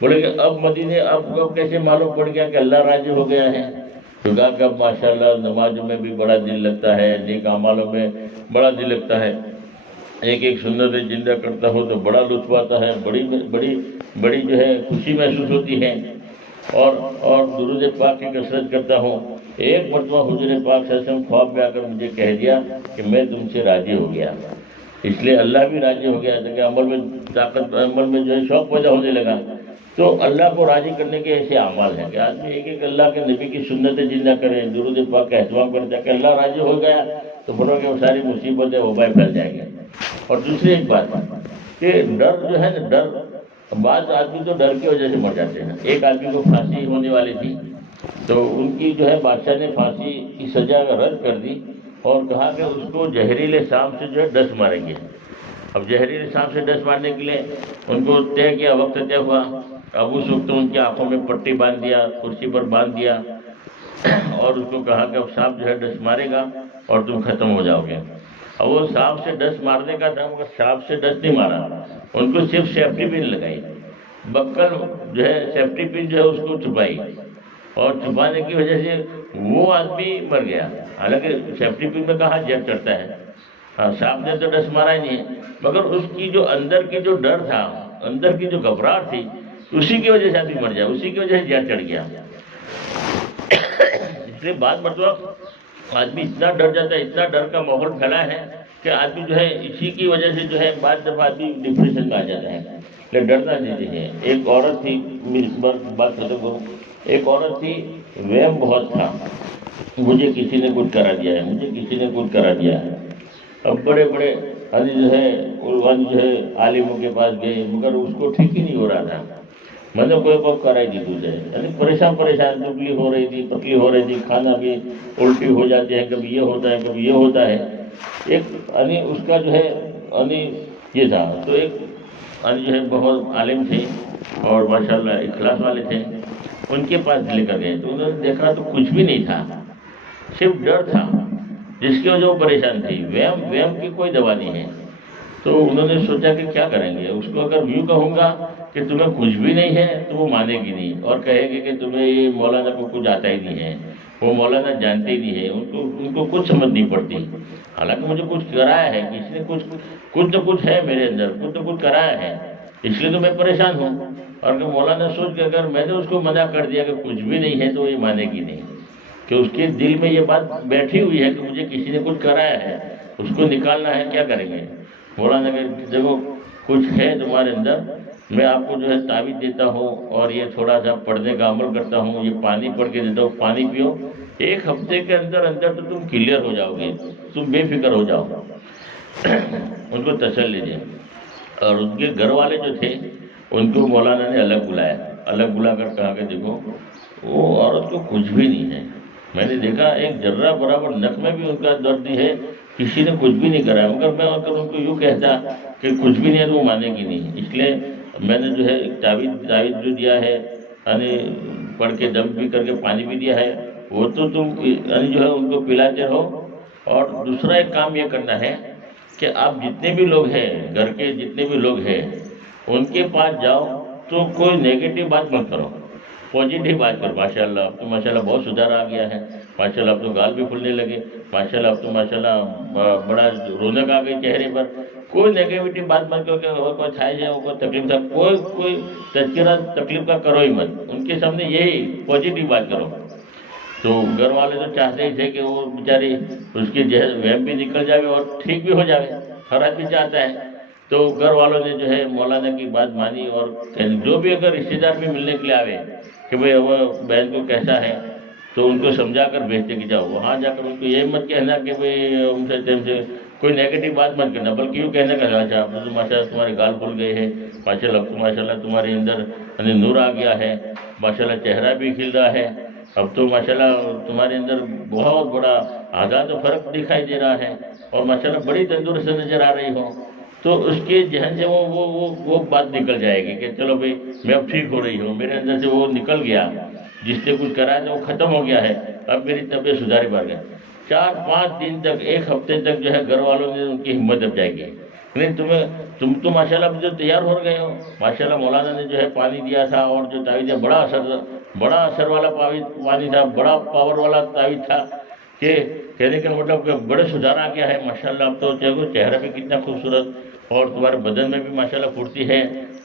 بولے کہ اب مدینے اب کیسے معلوم پڑ گیا کہ اللہ راضی ہو گیا ہے؟ تو کہا کہ اب ماشاءاللہ نمازوں میں بھی بڑا دل لگتا ہے، نیک اعمالوں میں بڑا دل لگتا ہے، ایک ایک سنت زندہ کرتا ہو تو بڑا لطف آتا ہے، بڑی جو ہے خوشی محسوس ہوتی ہے، اور درود پاک کی کثرت کرتا ہوں۔ ایک مرتبہ حضور پاک صلی اللہ علیہ وسلم خواب میں آ کر مجھے کہہ دیا کہ میں تم سے راضی ہو گیا، اس لیے اللہ بھی راضی ہو گیا تھا کہ عمل میں طاقت، عمل میں جو ہے شوق پیدا ہونے لگا۔ تو اللہ کو راضی کرنے کے ایسے اعمال ہیں کہ آدمی ایک ایک اللہ کے نبی کی سنتیں زندہ کریں، درود پاک کا اہتمام کرتا ہے کہ اللہ راضی ہو گیا تو بولو کہ وہ ساری مصیبتیں وبائیں پھیل جائیں گے۔ اور دوسری ایک بات کہ ڈر جو ہے نا، ڈر، بعض آدمی تو ڈر کی وجہ سے مر جاتے ہیں۔ ایک آدمی کو پھانسی ہونے والی تھی تو ان کی جو ہے بادشاہ نے پھانسی کی سزا رد کر دی اور کہا کہ اس کو زہریلے سانپ سے جو ہے 10 ماریں گے۔ اب زہریلے سانپ سے 10 مارنے کے لیے ان کو طے کیا، وقت طے ہوا، اب اس وقت ان کی آنکھوں میں پٹی باندھ دیا، کرسی پر باندھ دیا، اور اس کو کہا کہ اب سانپ جو ہے 10 مارے گا اور تم ختم ہو جاؤ گے۔ اور وہ سانپ سے 10 مارنے کا تھا مگر سانپ سے 10 نہیں مارا، ان کو صرف سیفٹی پن لگائی، بکل جو ہے سیفٹی پن جو ہے اس کو چھپائی، اور چھپانے کی وجہ سے وہ آدمی مر گیا۔ حالانکہ سیفٹی پن میں کہاں جیب چڑھتا ہے، ہاں سانپ نے تو ڈس مارا ہی نہیں ہے، مگر اس کی جو اندر کی جو ڈر تھا، اندر کی جو گھبراہٹ تھی، اسی کی وجہ سے آدمی مر جائے، اسی کی وجہ سے زہر چڑھ گیا۔ اس لیے بعض مرتبہ آدمی اتنا ڈر جاتا ہے، اتنا ڈر کا ماحول پھیلا ہے کہ آدمی جو ہے اسی کی وجہ سے جو ہے بعض دفعہ آدمی ڈپریشن میں آ جاتا ہے۔ لیکن ڈرنا نہیں چاہیے۔ ایک عورت تھی، بات ختم کروں، ایک عورت تھی، وہم بہت تھا، مجھے کسی نے کچھ کرا دیا ہے، مجھے کسی نے کچھ کرا دیا ہے۔ اب بڑے بڑے جو ہے جو ہے عالموں کے پاس گئے، مگر اس کو ٹھیک ہی نہیں ہو رہا تھا۔ میں نے کوئی کرائی دی تجھے، یعنی پریشان دبلی ہو رہی تھی، پتلی ہو رہی تھی، کھانا بھی الٹی ہو جاتی ہے، کبھی یہ ہوتا ہے، کبھی یہ ہوتا ہے۔ ایک اس کا جو ہے یہ تھا، تو ایک جو ہے بہت عالم تھے اور ماشاءاللہ اخلاص والے تھے، ان کے پاس لے کر گئے تو انہوں نے دیکھا تو کچھ بھی نہیں تھا، صرف ڈر تھا جس کی وجہ وہ پریشان تھی۔ وہم کی کوئی دوا نہیں ہے۔ تو انہوں نے سوچا کہ کیا کریں گے، اس کو اگر یوں کہوں گا کہ تمہیں کچھ بھی نہیں ہے تو وہ مانے گی نہیں، اور کہے گی کہ تمہیں یہ مولانا کو کچھ آتا ہی نہیں ہے، وہ مولانا جانتے ہی نہیں ہے، ان کو کچھ سمجھ نہیں پڑتی۔ حالانکہ مجھے کچھ کرایا ہے، کسی نے کچھ تو کچھ ہے میرے اندر، کچھ تو کچھ کرایا ہے، اس لیے تو میں پریشان ہوں۔ اور کہ مولانا سوچ کے اگر میں نے اس کو منع کر دیا کہ کچھ بھی نہیں ہے تو یہ مانے گی نہیں، کہ اس کے دل میں یہ بات بیٹھی ہوئی ہے کہ مجھے کسی نے کچھ کرایا ہے، اس کو نکالنا ہے، کیا کریں گے؟ مولانا کہ دیکھو کچھ ہے تمہارے اندر، میں آپ کو جو ہے تعویذ دیتا ہوں اور یہ تھوڑا سا پڑھنے کا عمل کرتا ہوں، یہ پانی پڑھ کے دیتا ہوں، پانی پیو، ایک ہفتے کے اندر تو تم کلیئر ہو جاؤ گے، تم بے فکر ہو جاؤ۔ ان کو تسلی دی۔ اور ان کے گھر والے جو تھے ان کو مولانا نے الگ بلایا، الگ بلا کر کہا کہ دیکھو وہ عورت کو کچھ بھی نہیں ہے، میں نے دیکھا ایک ذرہ برابر نک میں بھی ان کا درد ہے، کسی نے کچھ بھی نہیں کرا، مگر میں اگر ان کو یوں کہتا کہ کچھ بھی نہیں ہے تو وہ مانے گی نہیں، اس لیے میں نے جو ہے تعویذ جو دیا ہے، یعنی پڑھ کے دم بھی کر کے پانی بھی دیا ہے، وہ تو تم جو ہے ان کو پلاتے رہو۔ اور دوسرا ایک کام یہ کرنا ہے کہ آپ جتنے بھی لوگ ہیں، گھر کے جتنے بھی لوگ ہیں، ان کے پاس جاؤ تو کوئی نیگیٹو بات مت کرو، پازیٹیو بات کرو۔ ماشاءاللہ اب تو ماشاءاللہ بہت سدھار آ گیا ہے، ماشاءاللہ اب تو گال بھی پھولنے لگے، ماشاءاللہ اب تو ماشاءاللہ بڑا رونق آ گئی چہرے پر۔ کوئی نیگیٹو بات مت کرو کہ کوئی کھائے جائے، کوئی تکلیف تھا، کوئی تذکرہ تکلیف کا کرو ہی مت، ان کے سامنے یہی پازیٹیو بات کرو۔ تو گھر والے تو چاہتے ہی تھے کہ وہ بیچاری اس کی وہم بھی نکل جائے اور ٹھیک بھی ہو جائے، ہر آدمی چاہتا ہے۔ تو گھر والوں نے جو ہے مولانا کی بات مانی، اور جو بھی اگر رشتے دار بھی ملنے کے لیے آوے کہ بھئی وہ بہن کو کیسا ہے، تو ان کو سمجھا کر بھیجتے کہ جاؤ وہاں جا کر ان کو یہ مت کہنا کہ بھئی ان سے کوئی نیگیٹو بات مت کرنا، بلکہ یوں کہنے کا اچھا اب تو ماشاءاللہ تمہارے گال کھل گئے ہیں، ماشاءاللہ اب تو ماشاءاللہ تمہارے اندر نور آ گیا ہے، ماشاءاللہ چہرہ بھی کھل رہا ہے، اب تو ماشاءاللہ تمہارے اندر بہت بڑا آزاد و فرق دکھائی دے رہا ہے، اور ماشاءاللہ بڑی تندرست نظر آ رہی ہو۔ تو اس کے ذہن سے وہ بات نکل جائے گی کہ چلو بھئی میں اب ٹھیک ہو رہی ہوں، میرے اندر سے وہ نکل گیا، جس نے کچھ کرا ہے وہ ختم ہو گیا ہے، اب میری طبیعت سدھاری پڑ گئی۔ 4-5 دن تک، ایک ہفتے تک جو ہے گھر والوں نے ان کی ہمت اب جائے گی، نہیں تم تو ماشاءاللہ اب جو تیار ہو گئے ہو، ماشاءاللہ مولانا نے جو ہے پانی دیا تھا اور جو تعویذ ہے بڑا اثر والا پانی تھا، بڑا پاور والا تعویذ تھا، کہ کہنے کا مطلب کہ بڑے سدھار آ گیا ہے ماشاءاللہ، اب تو چہرہ بھی کتنا خوبصورت، اور تمہارے بدن میں بھی ماشاءاللہ پھرتی ہے،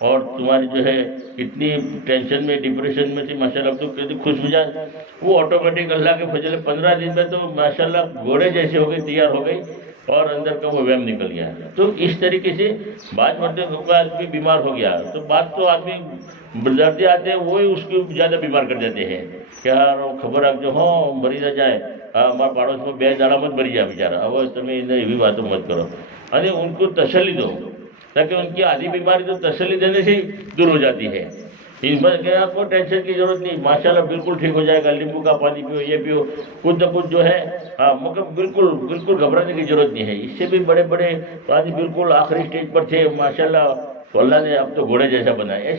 اور تمہاری جو ہے اتنی ٹینشن میں ڈپریشن میں تھی ماشاءاللہ اب تو کتنی خوش مزاج، وہ آٹومیٹک اللہ کے فضل 15 دن میں تو ماشاءاللہ گھوڑے جیسے ہو گئی، تیار ہو گئی، اور اندر کا وہ وہم نکل گیا۔ تو اس طریقے سے بعض مرتبہ آدمی بیمار ہو گیا تو بات تو آدمی دردے آتے ہیں وہی اس کو زیادہ بیمار کر دیتے ہیں کہ یار خبر آ جو ہوں مری نہ جائے، ہمارے پڑوس میں بے داڑا مت مری جائے بیچارہ، اب تمہیں یہ بھی باتوں مت کرو، یعنی ان کو تسلی دو، تاکہ ان کی آدھی بیماری تو تسلی دینے سے دور ہو جاتی ہے۔ اس بات کہ آپ کو ٹینشن کی ضرورت نہیں، ماشاءاللہ بالکل ٹھیک ہو جائے گا، لیمبو کا پانی پیو، یہ پیو، کچھ نہ کچھ جو ہے مگر بالکل گھبرانے کی ضرورت نہیں ہے۔ اس سے بھی بڑے آدمی بالکل آخری اسٹیج پر تھے ماشاءاللہ، تو اللہ نے اب تو گھوڑے جیسا بنایا۔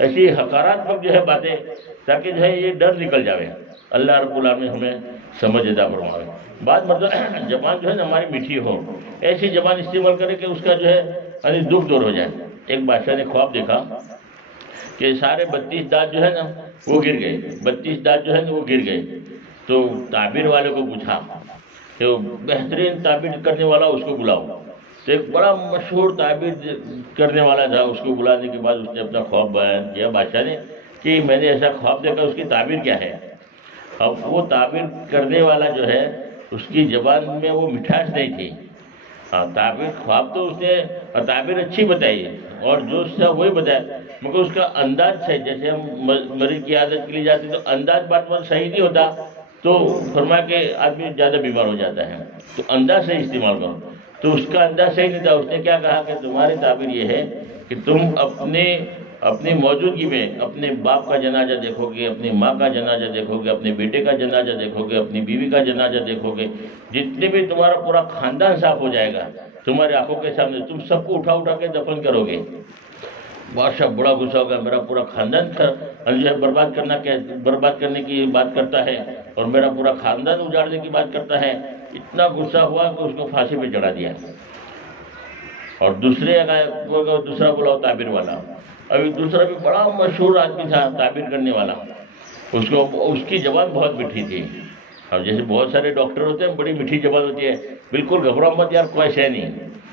ایسی حقاراتمک جو ہے باتیں، تاکہ جو ہے یہ ڈر نکل جاوے۔ اللہ رب العالمین ہمیں سمجھ عطا فرمائے۔ بات مطلب زبان جو ہے نا ہماری میٹھی ہو، ایسی زبان استعمال کرے کہ اس کا جو ہے دکھ دور ہو جائے۔ ایک بادشاہ نے خواب دیکھا کہ سارے 32 دانت جو ہے نا وہ گر گئے، 32 دانت جو ہے نا وہ گر گئے، تو تعبیر والے کو پوچھا جو بہترین تعبیر کرنے والا اس کو بلاؤ. تو ایک بڑا مشہور تعبیر کرنے والا تھا، اس کو بلانے کے بعد اس نے اپنا خواب بیان کیا بادشاہ نے کہ میں نے ایسا خواب دیکھا، اس کی تعبیر کیا ہے. اب وہ تعبیر کرنے والا جو ہے اس کی زبان میں وہ مٹھاس نہیں تھی. ہاں تعبیر خواب تو اس نے تعبیر اچھی بتائی اور جو اس کا وہی بتایا، مگر اس کا انداز صحیح. جیسے ہم مریض کی عادت کے لیے جاتے تو انداز بات صحیح نہیں ہوتا تو فرمایا کہ آدمی زیادہ بیمار ہو جاتا ہے. تو انداز صحیح استعمال کرو. تو اس کا انداز صحیح نہیں تھا. اس نے کیا کہا کہ تمہاری تعبیر یہ ہے کہ تم اپنی موجودگی میں اپنے باپ کا جنازہ دیکھو گے، اپنی ماں کا جنازہ دیکھو گے، اپنے بیٹے کا جنازہ دیکھو گے، اپنی بیوی کا جنازہ دیکھو گے. جتنے بھی تمہارا پورا خاندان صاف ہو جائے گا تمہاری آنکھوں کے سامنے، تم سب کو اٹھا اٹھا کے دفن کرو گے. بادشاہ بڑا غصہ ہوگا، میرا پورا خاندان جو ہے برباد کرنے کی بات کرتا ہے اور میرا پورا خاندان اجاڑنے کی بات کرتا ہے. اتنا غصہ ہوا کہ اس کو پھانسی پہ چڑھا دیا. اور دوسرا بلاؤ تعبیر والا. ابھی دوسرا بھی بڑا مشہور آدمی تھا تعبیر کرنے والا. اس کی زبان بہت میٹھی تھی. اب جیسے بہت سارے ڈاکٹر ہوتے ہیں بڑی میٹھی زبان ہوتی ہے، بالکل گھبراؤ مت یار کوئی شے نہیں.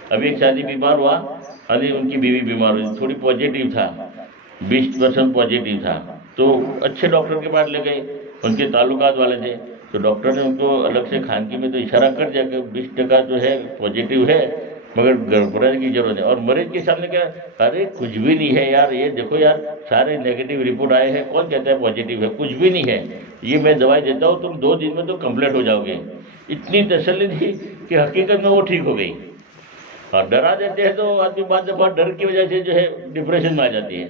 ابھی ایک شادی بیمار ہوا، ابھی ان کی بیوی بیمار ہوئی، تھوڑی پازیٹیو تھا، 20% پازیٹیو تھا. تو اچھے ڈاکٹر کے پاس لے گئے، ان کے تعلقات والے تھے. تو ڈاکٹر نے ان کو الگ سے خانگی میں تو اشارہ کر دیا کہ 20% جو ہے پازیٹیو ہے مگر گھبرانے کی ضرورت ہے. اور مریض کے سامنے کیا، ارے کچھ بھی نہیں ہے یار، یہ دیکھو یار سارے نیگیٹو رپورٹ آئے ہیں، کون کہتا ہے پازیٹیو ہے، کچھ بھی نہیں ہے، یہ میں دوائی دیتا ہوں تم 2 دن میں تو کمپلیٹ ہو جاؤ گے. اتنی تسلی تھی کہ حقیقت میں وہ ٹھیک ہو گئی. اور ڈرا دیتے ہیں تو آدمی بعض دفعہ ڈر کی وجہ سے جو ہے ڈپریشن میں آ جاتی ہے.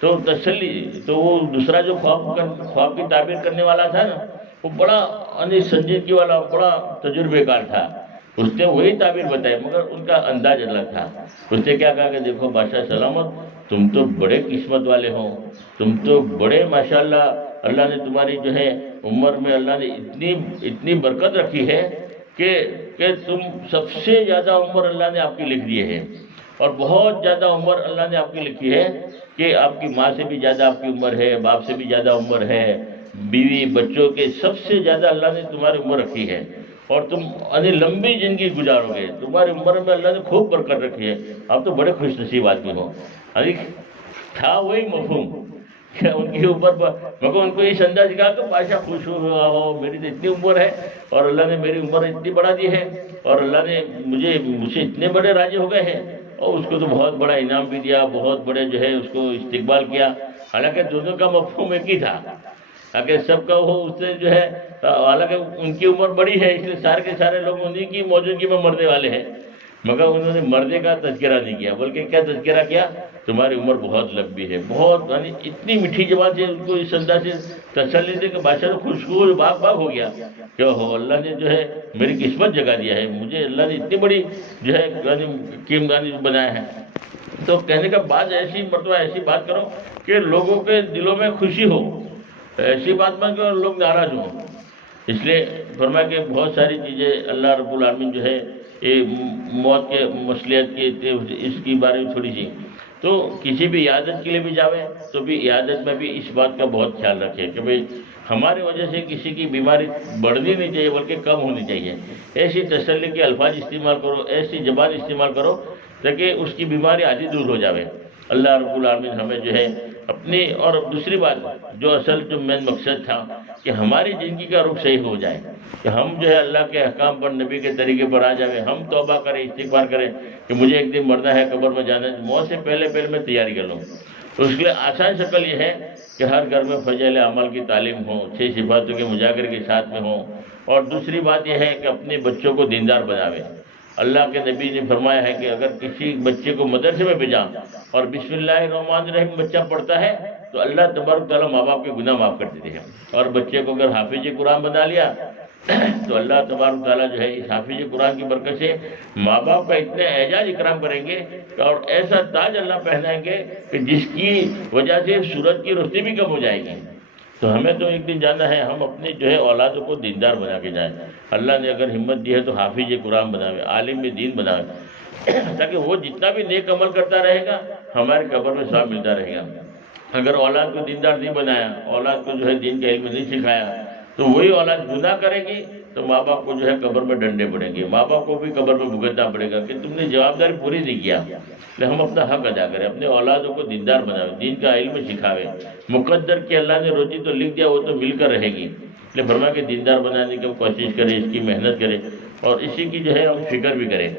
تو تسلی. تو وہ دوسرا جو خواب کی تعبیر کرنے والا تھا نا، وہ بڑا سنجیدگی والا، بڑا تجربے کار تھا. اس نے وہی تعبیر بتائی مگر ان کا انداز الگ تھا. اس نے کیا کہا کہ دیکھو بادشاہ سلامت، تم تو بڑے قسمت والے ہو، تم تو بڑے ماشاءاللہ، اللہ نے تمہاری جو ہے عمر میں اللہ نے اتنی برکت رکھی ہے کہ تم سب سے زیادہ عمر اللہ نے آپ کی لکھ دی ہے. اور بہت زیادہ عمر اللہ نے آپ کی لکھی ہے کہ آپ کی ماں سے بھی زیادہ آپ کی عمر ہے، باپ سے بھی زیادہ عمر ہے، بیوی بچوں کے سب سے زیادہ اللہ نے تمہاری عمر رکھی ہے. اور تم لمبی زندگی گزارو گے، تمہاری عمر میں اللہ نے خوب برکت رکھی ہے. آپ تو بڑے خوش نصیب آدمی ہو. تھا وہی مفہوم کہ ان کے اوپر مگر ان کو اس انداز کہا کہ بادشاہ خوش ہوا ہو، میری تو اتنی عمر ہے اور اللہ نے میری عمر اتنی بڑھا دی ہے اور اللہ نے مجھ سے اتنے بڑے راضی ہو گئے ہیں. اور اس کو تو بہت بڑا انعام بھی دیا، بہت بڑے جو ہے اس کو استقبال کیا. حالانکہ دونوں کا مفہوم ایک ہی تھا، اگر سب کا وہ اس سے جو ہے، حالانکہ ان کی عمر بڑی ہے اس لیے سارے کے سارے لوگ انہیں کی موجودگی میں مرنے والے ہیں، مگر انہوں نے مرنے کا تذکرہ نہیں کیا، بلکہ کیا تذکرہ کیا، تمہاری عمر بہت لمبی ہے. بہت اتنی میٹھی زبان سے ان کو اس انداز سے تسلی دے کہ بادشاہ تو خوشبو باغ باغ ہو گیا. کیا ہو، اللہ نے جو ہے میری قسمت جگا دیا ہے، مجھے اللہ نے اتنی بڑی جو ہے قیمتی بنایا ہے. تو کہنے کا بعض ایسی مرتبہ ایسی بات کرو کہ لوگوں کے دلوں میں خوشی ہو، ایسی بات میں کہ لوگ ناراض ہوں. اس لیے فرمایا کہ بہت ساری چیزیں اللہ رب العالمین جو ہے یہ موت کے مصلیحت کے اس کی بارے میں تھوڑی سی. تو کسی بھی عیادت کے لیے بھی جاوے تو بھی عیادت میں بھی اس بات کا بہت خیال رکھے کہ بھئی ہماری وجہ سے کسی کی بیماری بڑھنی نہیں چاہیے بلکہ کم ہونی چاہیے. ایسی تسلی کے الفاظ استعمال کرو، ایسی زبان استعمال کرو تاکہ اس کی بیماری آدھی دور ہو جاوے. اللہ رب العالمین ہمیں جو ہے اپنی، اور دوسری بات جو اصل جو مین مقصد تھا کہ ہماری زندگی کا رخ صحیح ہو جائے، کہ ہم جو ہے اللہ کے احکام پر، نبی کے طریقے پر آ جائیں، ہم توبہ کریں، استغفار کریں کہ مجھے ایک دن مرنا ہے، قبر میں جانا ہے، موت سے پہلے میں تیاری کر لوں. تو اس کے لیے آسان شکل یہ ہے کہ ہر گھر میں فضائل اعمال کی تعلیم ہو، 6 صفاتوں کے مجاگر کے ساتھ میں ہو. اور دوسری بات یہ ہے کہ اپنے بچوں کو دیندار بناوے. اللہ کے نبی نے فرمایا ہے کہ اگر کسی بچے کو مدرسے میں بھیجا اور بسم اللہ الرحمن الرحیم بچہ پڑھتا ہے تو اللہ تبارک تعالیٰ ماں باپ کے گناہ معاف کر دیتے ہیں. اور بچے کو اگر حافظ قرآن بنا لیا تو اللہ تبارک تعالیٰ جو ہے اس حافظ قرآن کی برکت سے ماں باپ کا اتنے اعزاز اکرام کریں گے اور ایسا تاج اللہ پہنائیں گے کہ جس کی وجہ سے سورج کی روشنی بھی کم ہو جائے گی. تو ہمیں تو ایک دن جانا ہے، ہم اپنے جو ہے اولادوں کو دیندار بنا کے جائیں. اللہ نے اگر ہمت دی ہے تو حافظ قرآن بناوے، عالم دین بناوے تاکہ وہ جتنا بھی نیک عمل کرتا رہے گا ہمارے قبر میں ثواب ملتا رہے گا. اگر اولاد کو دیندار نہیں بنایا، اولاد کو جو ہے دین کا علم نہیں سکھایا تو وہی اولاد گناہ کرے گی تو ماں باپ کو جو ہے قبر میں ڈنڈے پڑیں گے، ماں باپ کو بھی قبر میں بھگتنا پڑے گا کہ تم نے جوابداری پوری نہیں کیا۔ کہ ہم اپنا حق ادا کریں، اپنے اولادوں کو دیندار بنائے، دین کا علم سکھاوے۔ مقدر کہ اللہ نے روزی تو لکھ دیا، وہ تو مل کر رہے گی، لیکن فرمایا کہ دیندار بنانے کی ہم کوشش کریں، اس کی محنت کریں اور اسی کی جو ہے ہم فکر بھی کریں۔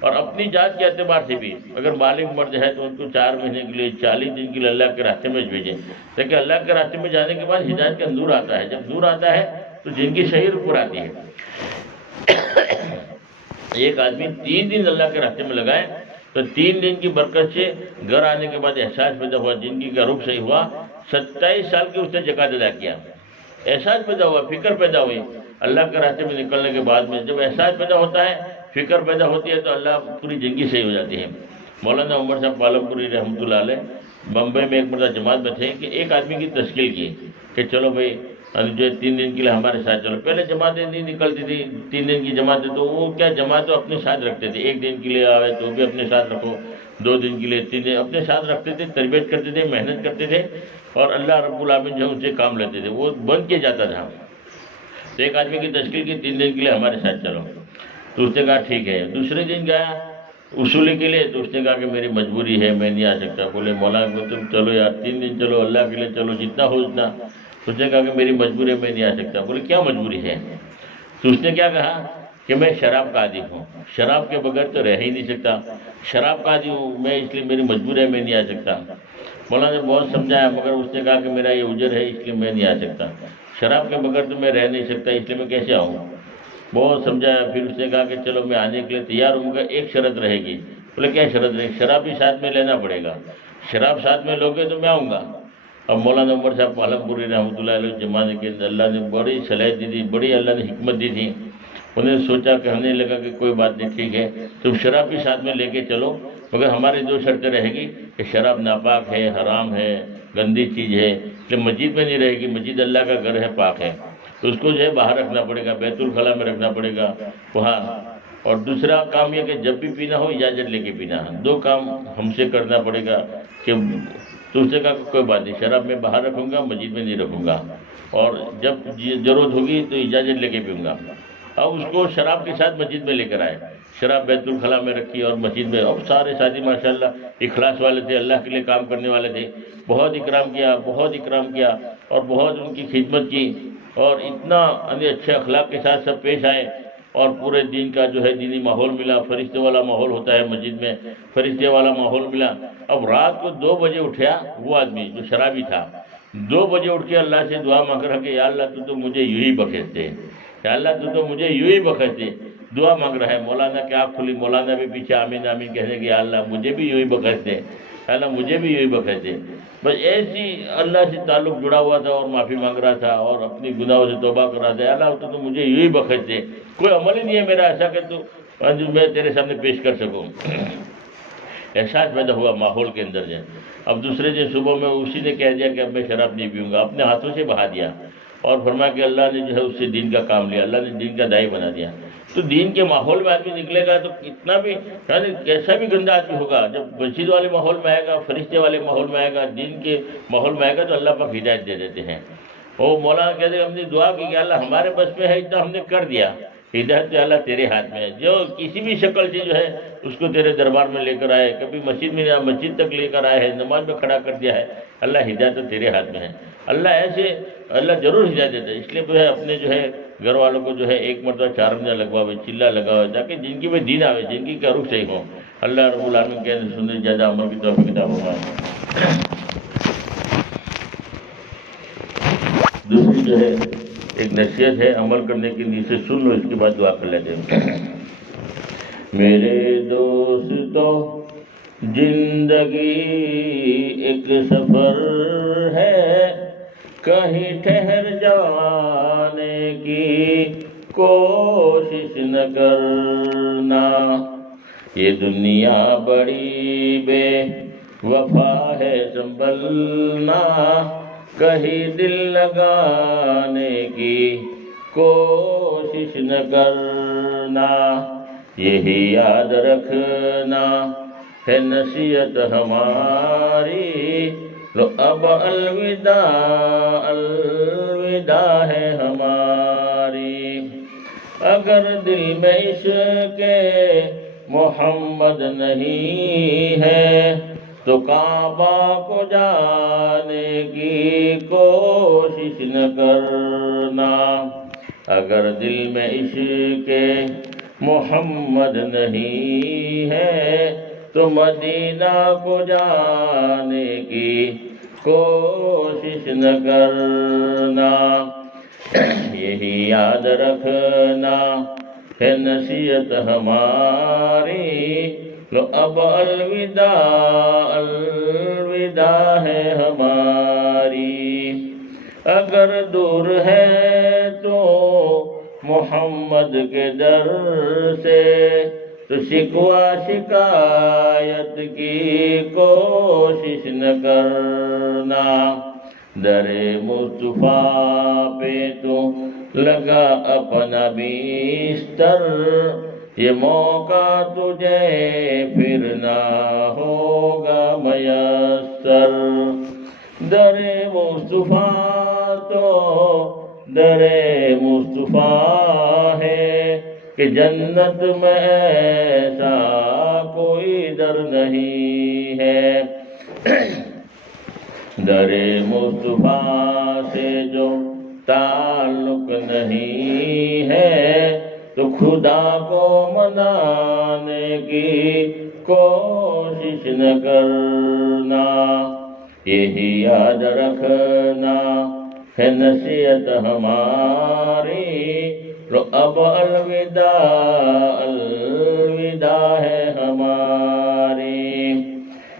اور اپنی ذات کے اعتبار سے بھی اگر بالغ مرد ہے تو ان کو 4 مہینے کے لیے 40 دن کے لیے اللہ کے راستے میں بھیجیں، لیکن اللہ کے راستے میں جانے کے بعد ہدایت کا نور آتا ہے، جب نور آتا ہے تو زندگی صحیح پر آتی ہے۔ ایک آدمی 3 دن اللہ کے راستے میں لگائے تو 3 دن کی برکت سے گھر آنے کے بعد احساس پیدا ہوا، زندگی کا رخ صحیح ہوا۔ 27 سال کی اس نے زکوٰۃ ادا کیا، احساس پیدا ہوا، فکر پیدا ہوئی اللہ کے راستے میں نکلنے کے بعد میں۔ جب احساس پیدا ہوتا ہے، فکر پیدا ہوتی ہے تو اللہ پوری زندگی صحیح ہو جاتی ہے۔ مولانا عمر صاحب پالم پوری رحمۃ اللہ علیہ بمبئی میں ایک مرتبہ جماعت میں تھے کہ ایک آدمی کی تشکیل کی کہ چلو بھائی جو 3 دن کے لیے ہمارے ساتھ چلو۔ پہلے جماعتیں نہیں نکلتی تھی 3 دن کی جماعتیں، تو وہ کیا جماعت تو اپنے ساتھ رکھتے تھے، 1 دن کے لیے آئے تو بھی اپنے ساتھ رکھو، 2 دن کے لیے 3 دن اپنے ساتھ رکھتے تھے، تربیت کرتے تھے، محنت کرتے تھے اور اللہ رب العالمین جو ان سے کام لیتے تھے وہ بن کے جاتا تھا۔ تو ایک آدمی کی تشکیل کی 3 دن کے لیے ہمارے ساتھ چلو، تو اس نے کہا ٹھیک ہے۔ دوسرے دن گیا اصولی کے لیے تو اس نے کہا کہ میری مجبوری ہے، میں نہیں آ سکتا۔ بولے مولانا کو تم چلو یار 3 دن چلو، اللہ کے لیے چلو، جتنا ہو اتنا۔ اس نے کہا کہ میری مجبوری ہے، میں نہیں آ سکتا۔ بولے کیا مجبوری ہے؟ تو اس نے کیا کہا کہ میں شراب کا عادی ہوں، شراب کے بغیر تو رہ ہی نہیں سکتا، شراب کا عادی ہوں میں، اس لیے میری مجبوری ہے، میں نہیں آ سکتا۔ مولانا نے بہت سمجھایا مگر اس نے کہا کہ میرا یہ اجر ہے، اس لیے میں نہیں آ سکتا، شراب کے بغیر تو میں رہ نہیں سکتا، اس لیے میں کیسے آؤں؟ بہت سمجھایا، پھر اس نے کہا کہ چلو میں آنے کے لیے تیار ہوں گا، ایک شرط رہے گی۔ بولے کیا شرط رہے گی؟ شراب بھی ساتھ میں لینا پڑے گا، شراب ساتھ میں لوگے تو میں آؤں گا۔ اب مولانا عمر صاحب پالم پوری رحمۃ اللہ علیہ زمانے کے اندر اللہ نے بڑی صلاحیت دی تھی، بڑی اللہ نے حکمت دی تھی۔ انہیں سوچا کہ ہمیں لگا کہ کوئی بات نہیں، ٹھیک ہے تم شراب بھی ساتھ میں لے کے چلو، مگر ہماری 2 شرطیں رہے گی کہ شراب ناپاک ہے، حرام ہے، گندی چیز ہے، کہ مسجد میں نہیں رہے گی، مسجد اللہ کا گھر ہے، پاک ہے، تو اس کو جو ہے باہر رکھنا پڑے گا، بیت الخلاء میں رکھنا پڑے گا وہاں۔ اور دوسرا کام یہ کہ جب بھی پینا ہو اجازت لے کے پینا، 2 کام ہم سے کرنا پڑے گا کہ تو اس نے کہا کہ کوئی بات نہیں، شراب میں باہر رکھوں گا، مسجد میں نہیں رکھوں گا، اور جب ضرورت ہوگی تو اجازت لے کے پیوں گا۔ اب اس کو شراب کے ساتھ مسجد میں لے کر آئے، شراب بیت الخلاء میں رکھی اور مسجد میں۔ اب سارے ساتھی ماشاءاللہ اخلاص والے تھے، اللہ کے لیے کام کرنے والے تھے، بہت اکرام کیا، بہت اکرام کیا اور بہت ان کی خدمت کی، اور اتنا اچھے اخلاق کے ساتھ سب پیش آئے، اور پورے دین کا جو ہے دینی ماحول ملا، فرشتے والا ماحول ہوتا ہے مسجد میں، فرشتے والا ماحول ملا۔ اب رات کو 2 بجے اٹھیا وہ آدمی جو شرابی تھا، 2 بجے اٹھ کے اللہ سے دعا مانگ رہا کہ یا اللہ تو مجھے یوں ہی بخش دے، یا اللہ تو مجھے یوں ہی بخش دے، دعا مانگ رہا ہے۔ مولانا کی آنکھ کھلی، مولانا بھی پیچھے آمین آمین کہنے کہ یا اللہ مجھے بھی یوں ہی بخش دے، یا اللہ مجھے بھی یوں ہی بخش دے۔ بس ایسی اللہ سے تعلق جڑا ہوا تھا اور معافی مانگ رہا تھا اور اپنی گناہوں سے توبہ کر رہا تھا، اللہ تو مجھے یوں ہی بخش دے، کوئی عمل ہی نہیں ہے میرا ایسا کہ تو میں تیرے سامنے پیش کر سکوں۔ احساس پیدا ہوا ماحول کے اندر جو۔ اب دوسرے دن صبح میں اسی نے کہہ دیا کہ اب میں شراب نہیں پیوں گا، اپنے ہاتھوں سے بہا دیا، اور فرمایا کہ اللہ نے جو ہے اس سے دین کا کام لیا، اللہ نے دین کا داعی بنا دیا۔ تو دین کے ماحول میں آدمی نکلے گا تو کتنا بھی یعنی کیسا بھی گندا آدمی ہوگا، جب مسجد والے ماحول میں آئے گا، فرشتے والے ماحول میں آئے گا، دین کے ماحول میں آئے گا تو اللہ پاک ہدایت دے دیتے ہیں۔ وہ مولانا کہتے ہیں ہم نے دعا کی کہ اللہ ہمارے بس میں ہے اتنا ہم نے کر دیا، ہدایت تو اللہ تیرے ہاتھ میں ہے، جو کسی بھی شکل سے جو ہے اس کو تیرے دربار میں لے کر آئے، کبھی مسجد میں مسجد تک لے کر آئے ہے، نماز میں کھڑا کر دیا ہے، اللہ ہدایت تو تیرے ہاتھ میں ہے۔ اللہ ایسے اللہ ضرور ہدایت دیتا ہے، اس لیے جو ہے اپنے جو ہے گھر والوں کو جو ہے 1 مرتبہ 4 مہینہ لگواوے، چلا لگاوے، تاکہ جن کی میں دین آوے، جن کی کا رخ صحیح ہو۔ اللہ رب العالمین کے سننے زیادہ عمل کی توفیق عطا فرمائے۔ دوسری جو ہے ایک نصیحت ہے، عمل کرنے کی نیت سے سن لو، اس کے بعد دعا کر لیتے ہیں۔ میرے دوستو زندگی ایک سفر ہے، کہیں ٹھہر جانے کی کوشش نہ کرنا، یہ دنیا بڑی بے وفا ہے سنبھلنا، کہیں دل لگانے کی کوشش نہ کرنا، یہی یاد رکھنا ہے نصیحت ہماری، لو اب الوداع الوداع ہے ہماری۔ اگر دل میں عشق محمد نہیں ہے تو کعبہ کو جانے کی کوشش نہ کرنا۔ اگر دل میں عشق محمد نہیں ہے تو مدینہ کو جانے کی کوشش نہ کرنا۔ یہی یاد رکھنا ہے نصیحت ہماری، لو اب الوداع الوداع ہے ہماری۔ اگر دور ہے تو محمد کے در سے تو شکوہ شکایت کی کوشش نہ کرنا۔ در مصطفیٰ پہ تو لگا اپنا بستر، یہ موقع تجھے پھر نہ ہوگا میسر۔ در مصطفیٰ تو در مصطفیٰ ہے کہ جنت میں ایسا کوئی در نہیں ہے۔ در مصطفیٰ سے جو تعلق نہیں ہے تو خدا کو منانے کی کوشش نہ کرنا۔ یہی یاد رکھنا ہے نصیحت ہماری، لو اب الوداع الوداع ہے ہماری۔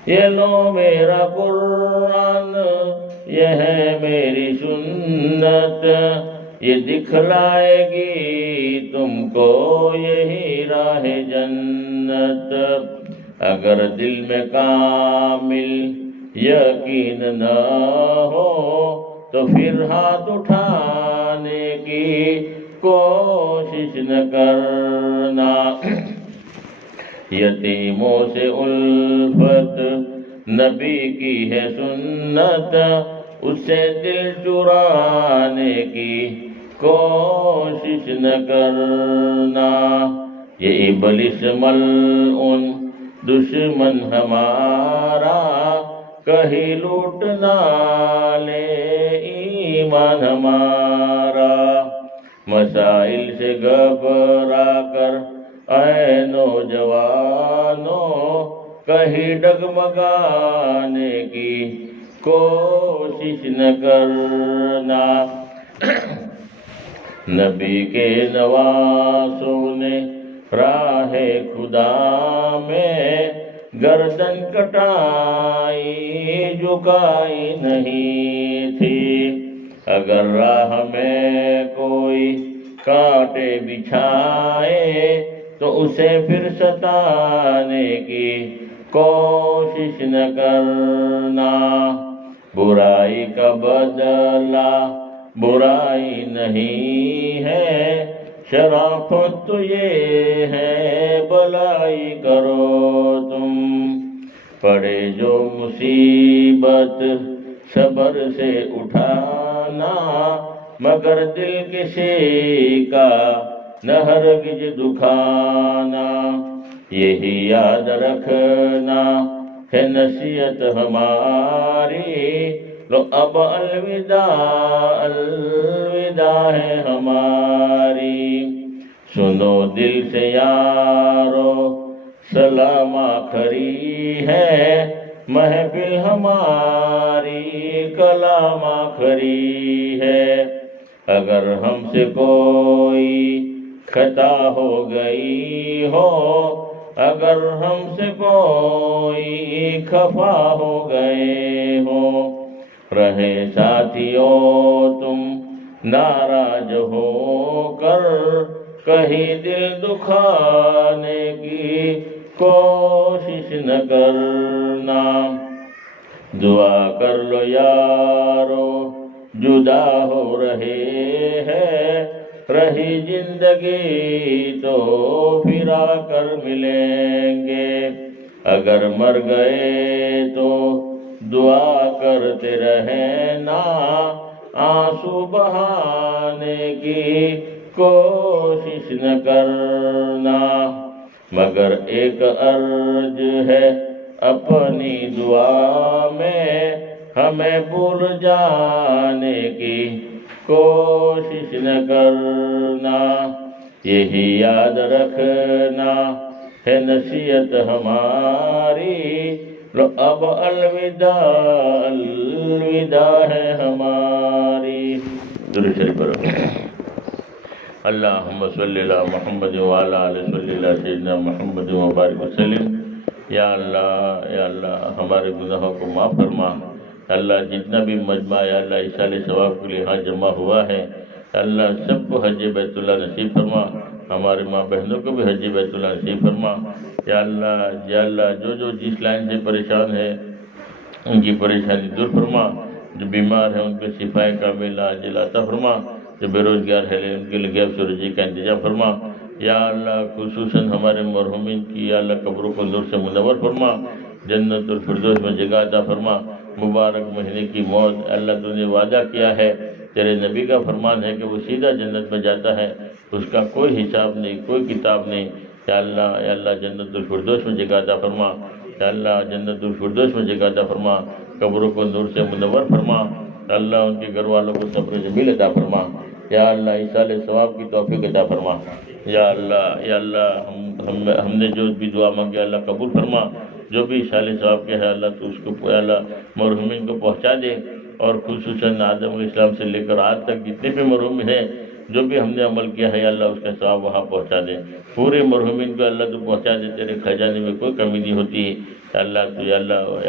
یہ لو میرا قرآن، یہ ہے میری سنت، یہ دکھلائے گی تم کو یہی راہ جنت۔ اگر دل میں کامل یقین نہ ہو تو پھر ہاتھ اٹھانے کی کوشش نہ کرنا۔ یتیموں سے الفت نبی کی ہے سنت، اس سے دل چرانے کی کوشش نہ کرنا۔ یہ ابلیس ملعون دشمن ہمارا، کہیں لوٹ نہ لے ایمان ہمارا۔ مسائل سے گھبرا کر اے نوجوانوں، کہیں ڈگمگانے کی کوشش نہ کرنا۔ نبی کے نواسوں نے راہ خدا میں گردن کٹائی جھکائی نہیں تھی۔ اگر راہ میں کوئی کانٹے بچھائے تو اسے پھر ستانے کی کوشش نہ کرنا۔ برائی کا بدلہ برائی نہیں ہے، شرافت تو یہ ہے بلائی کرو تم۔ پڑے جو مصیبت صبر سے اٹھانا، مگر دل کسی کا نہ ہرگز دکھانا۔ یہی یاد رکھنا ہے نصیحت ہماری، لو اب الوداع الوداع ہے ہماری۔ سنو دل سے یارو سلام آخری ہے، محفل ہماری کلام آخری ہے۔ اگر ہم سے کوئی خطا ہو گئی ہو، اگر ہم سے کوئی خفا ہو گئے ہو، رہے ساتھیوں تم ناراض ہو کر، کہیں دل دکھانے کی کوشش نہ کرنا۔ دعا کر لو یارو جدا ہو رہے ہیں، رہی زندگی تو پھر آ کر ملیں گے۔ اگر مر گئے تو دعا کرتے رہنا، آنسو بہانے کی کوشش نہ کرنا، مگر ایک عرض ہے اپنی دعا میں، ہمیں بھول جانے کی کوشش نہ کرنا، یہی یاد رکھنا ہے نصیحت ہماری، لو اب الوداع الوداع ہے ہماری۔ درود شریف پڑھو۔ اللہم صلی علی محمد وعلی آلہ صلی علی سیدنا محمد وبارک وسلم۔ یا اللہ ہمارے گناہوں کو معاف فرما۔ اللہ جتنا بھی مجمع یا اللہ ایصال ثواب کے لیے یہاں جمع ہوا ہے، اللہ سب کو حج بیت اللہ نصیب فرما، ہمارے ماں بہنوں کو بھی حج بیت اللہ نصیب فرما۔ یا اللہ جو جس لائن سے پریشان ہے ان کی پریشانی دور فرما، جو بیمار ہیں ان کو شفا کاملہ عاجلہ عطا فرما، جو بے روزگار ہے ان کے لیے غیب سے روزی کا انتظام فرما۔ یا اللہ خصوصاً ہمارے مرحومین کی یا اللہ قبروں کو نور سے منور فرما، جنت الفردوس میں جگہ عطا فرما۔ مبارک مہینے کی موت اللہ تو نے وعدہ کیا ہے، تیرے نبی کا فرمان ہے کہ وہ سیدھا جنت میں جاتا ہے، اس کا کوئی حساب نہیں، کوئی کتاب نہیں۔ یا اللہ جنت الفردوس میں جگہ عطا فرما، یا اللہ جنت الفردوس میں جگہ عطا فرما، قبروں کو نور سے منور فرما۔ اللہ ان کے گھر والوں کو صبر جمیل عطا فرما۔ یا اللہ ایصال ثواب کی توفیق عطا فرما۔ یا اللہ ہم نے جو بھی دعا مانگے اللہ قبول فرما، جو بھی ایصال ثواب کے ہے اللہ تو اس کو اللہ مرحومین کو پہنچا دے، اور خصوصاً آدم علیہ السلام سے لے کر آج تک جتنے بھی مرحوم ہیں، جو بھی ہم نے عمل کیا ہے اللہ اس کا ثواب وہاں پہنچا دے، پورے مرحومین کو اللہ تو پہنچا دے، تیرے خزانے میں کوئی کمی نہیں ہوتی ہے۔ یا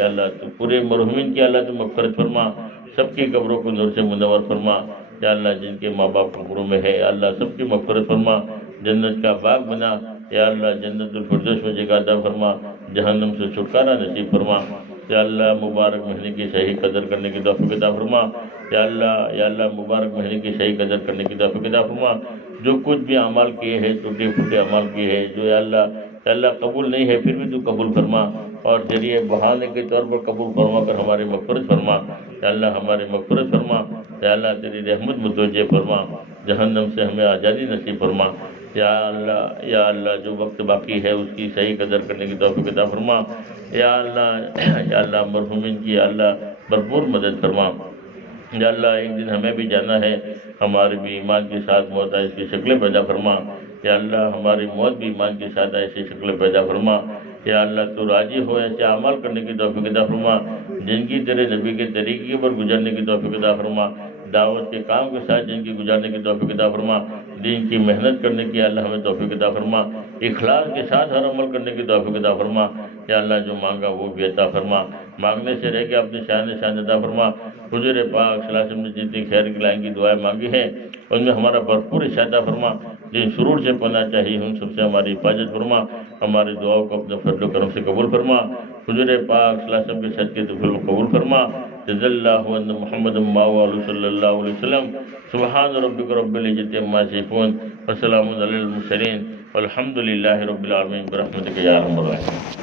اللہ تو پورے مرحومین کی اللہ تو مغفرت فرما، سب کی قبروں کو نور سے منور فرما۔ یا اللہ جن کے ماں باپ قبروں میں ہے اللہ سب کی مغفرت فرما، جنت کا باغ بنا۔ یا اللہ جنت الفردوس میں جگہ عطا فرما، جہنم سے چھٹکارا نصیب فرما۔ یا اللہ مبارک مہینے کی صحیح قدر کرنے کی توفیق عطا فرما۔ یا اللہ مبارک مہینے کی صحیح قدر کرنے کی توفیق عطا فرما۔ جو کچھ بھی اعمال کیے ہیں، ٹوٹے پھوٹے اعمال کیے ہیں، جو یا اللہ قبول نہیں ہے پھر بھی تو قبول فرما، اور ذریعے بہانے کے طور پر قبول فرما کر ہماری مغفرت فرما۔ یا اللہ ہماری مغفرت فرما۔ یا اللہ تیری رحمت متوجہ فرما، جہنم سے ہمیں آزادی نصیب فرما۔ یا اللہ جو وقت باقی ہے اس کی صحیح قدر کرنے کی توفیق عطا فرما۔ یا اللہ مرحومین کی اللہ بھرپور مدد فرما۔ یا اللہ ایک دن ہمیں بھی جانا ہے، ہمارے بھی ایمان کے ساتھ موت ایسی شکلیں پیدا فرما۔ یا اللہ ہماری موت بھی ایمان کے ساتھ ایسی شکلیں پیدا فرما۔ یا اللہ تو راضی ہو ایسے اعمال کرنے کی توفیق عطا فرما جن کی تیرے نبی کے طریقے پر گزرنے کی توفیق عطا فرما، دعوت کے کام کے ساتھ جن کی گزارنے کی توفیق عطا فرما، دین کی محنت کرنے کی اللہ ہمیں توفیق عطا فرما، اخلاص کے ساتھ ہر عمل کرنے کی توفیق عطا فرما۔ یا اللہ جو مانگا وہ بھی عطا فرما، مانگنے سے رہ کے اپنے شان عطا فرما۔ حضور پاک صلی اللہ علیہ وسلم نے جتنی خیر کی لائن کی دعائیں مانگی ہیں ان میں ہمارا بھرپور حصہ عطا فرما، جن شرور سے پناہ چاہیے ان سب سے ہماری حفاظت فرما، ہماری دعاؤں کو اپنے فضل و کرم سے قبول فرما، حضور پاک صلی اللہ علیہ وسلم کے صدقے دخول قبول فرما۔ جزا اللہ ان محمد صلی اللہ علیہ وسلم۔ سبحان ربک رب العزت عما یصفون وسلام علی المرسلین والحمد للہ رب العالمین برحمتک یا ارحم الراحمین۔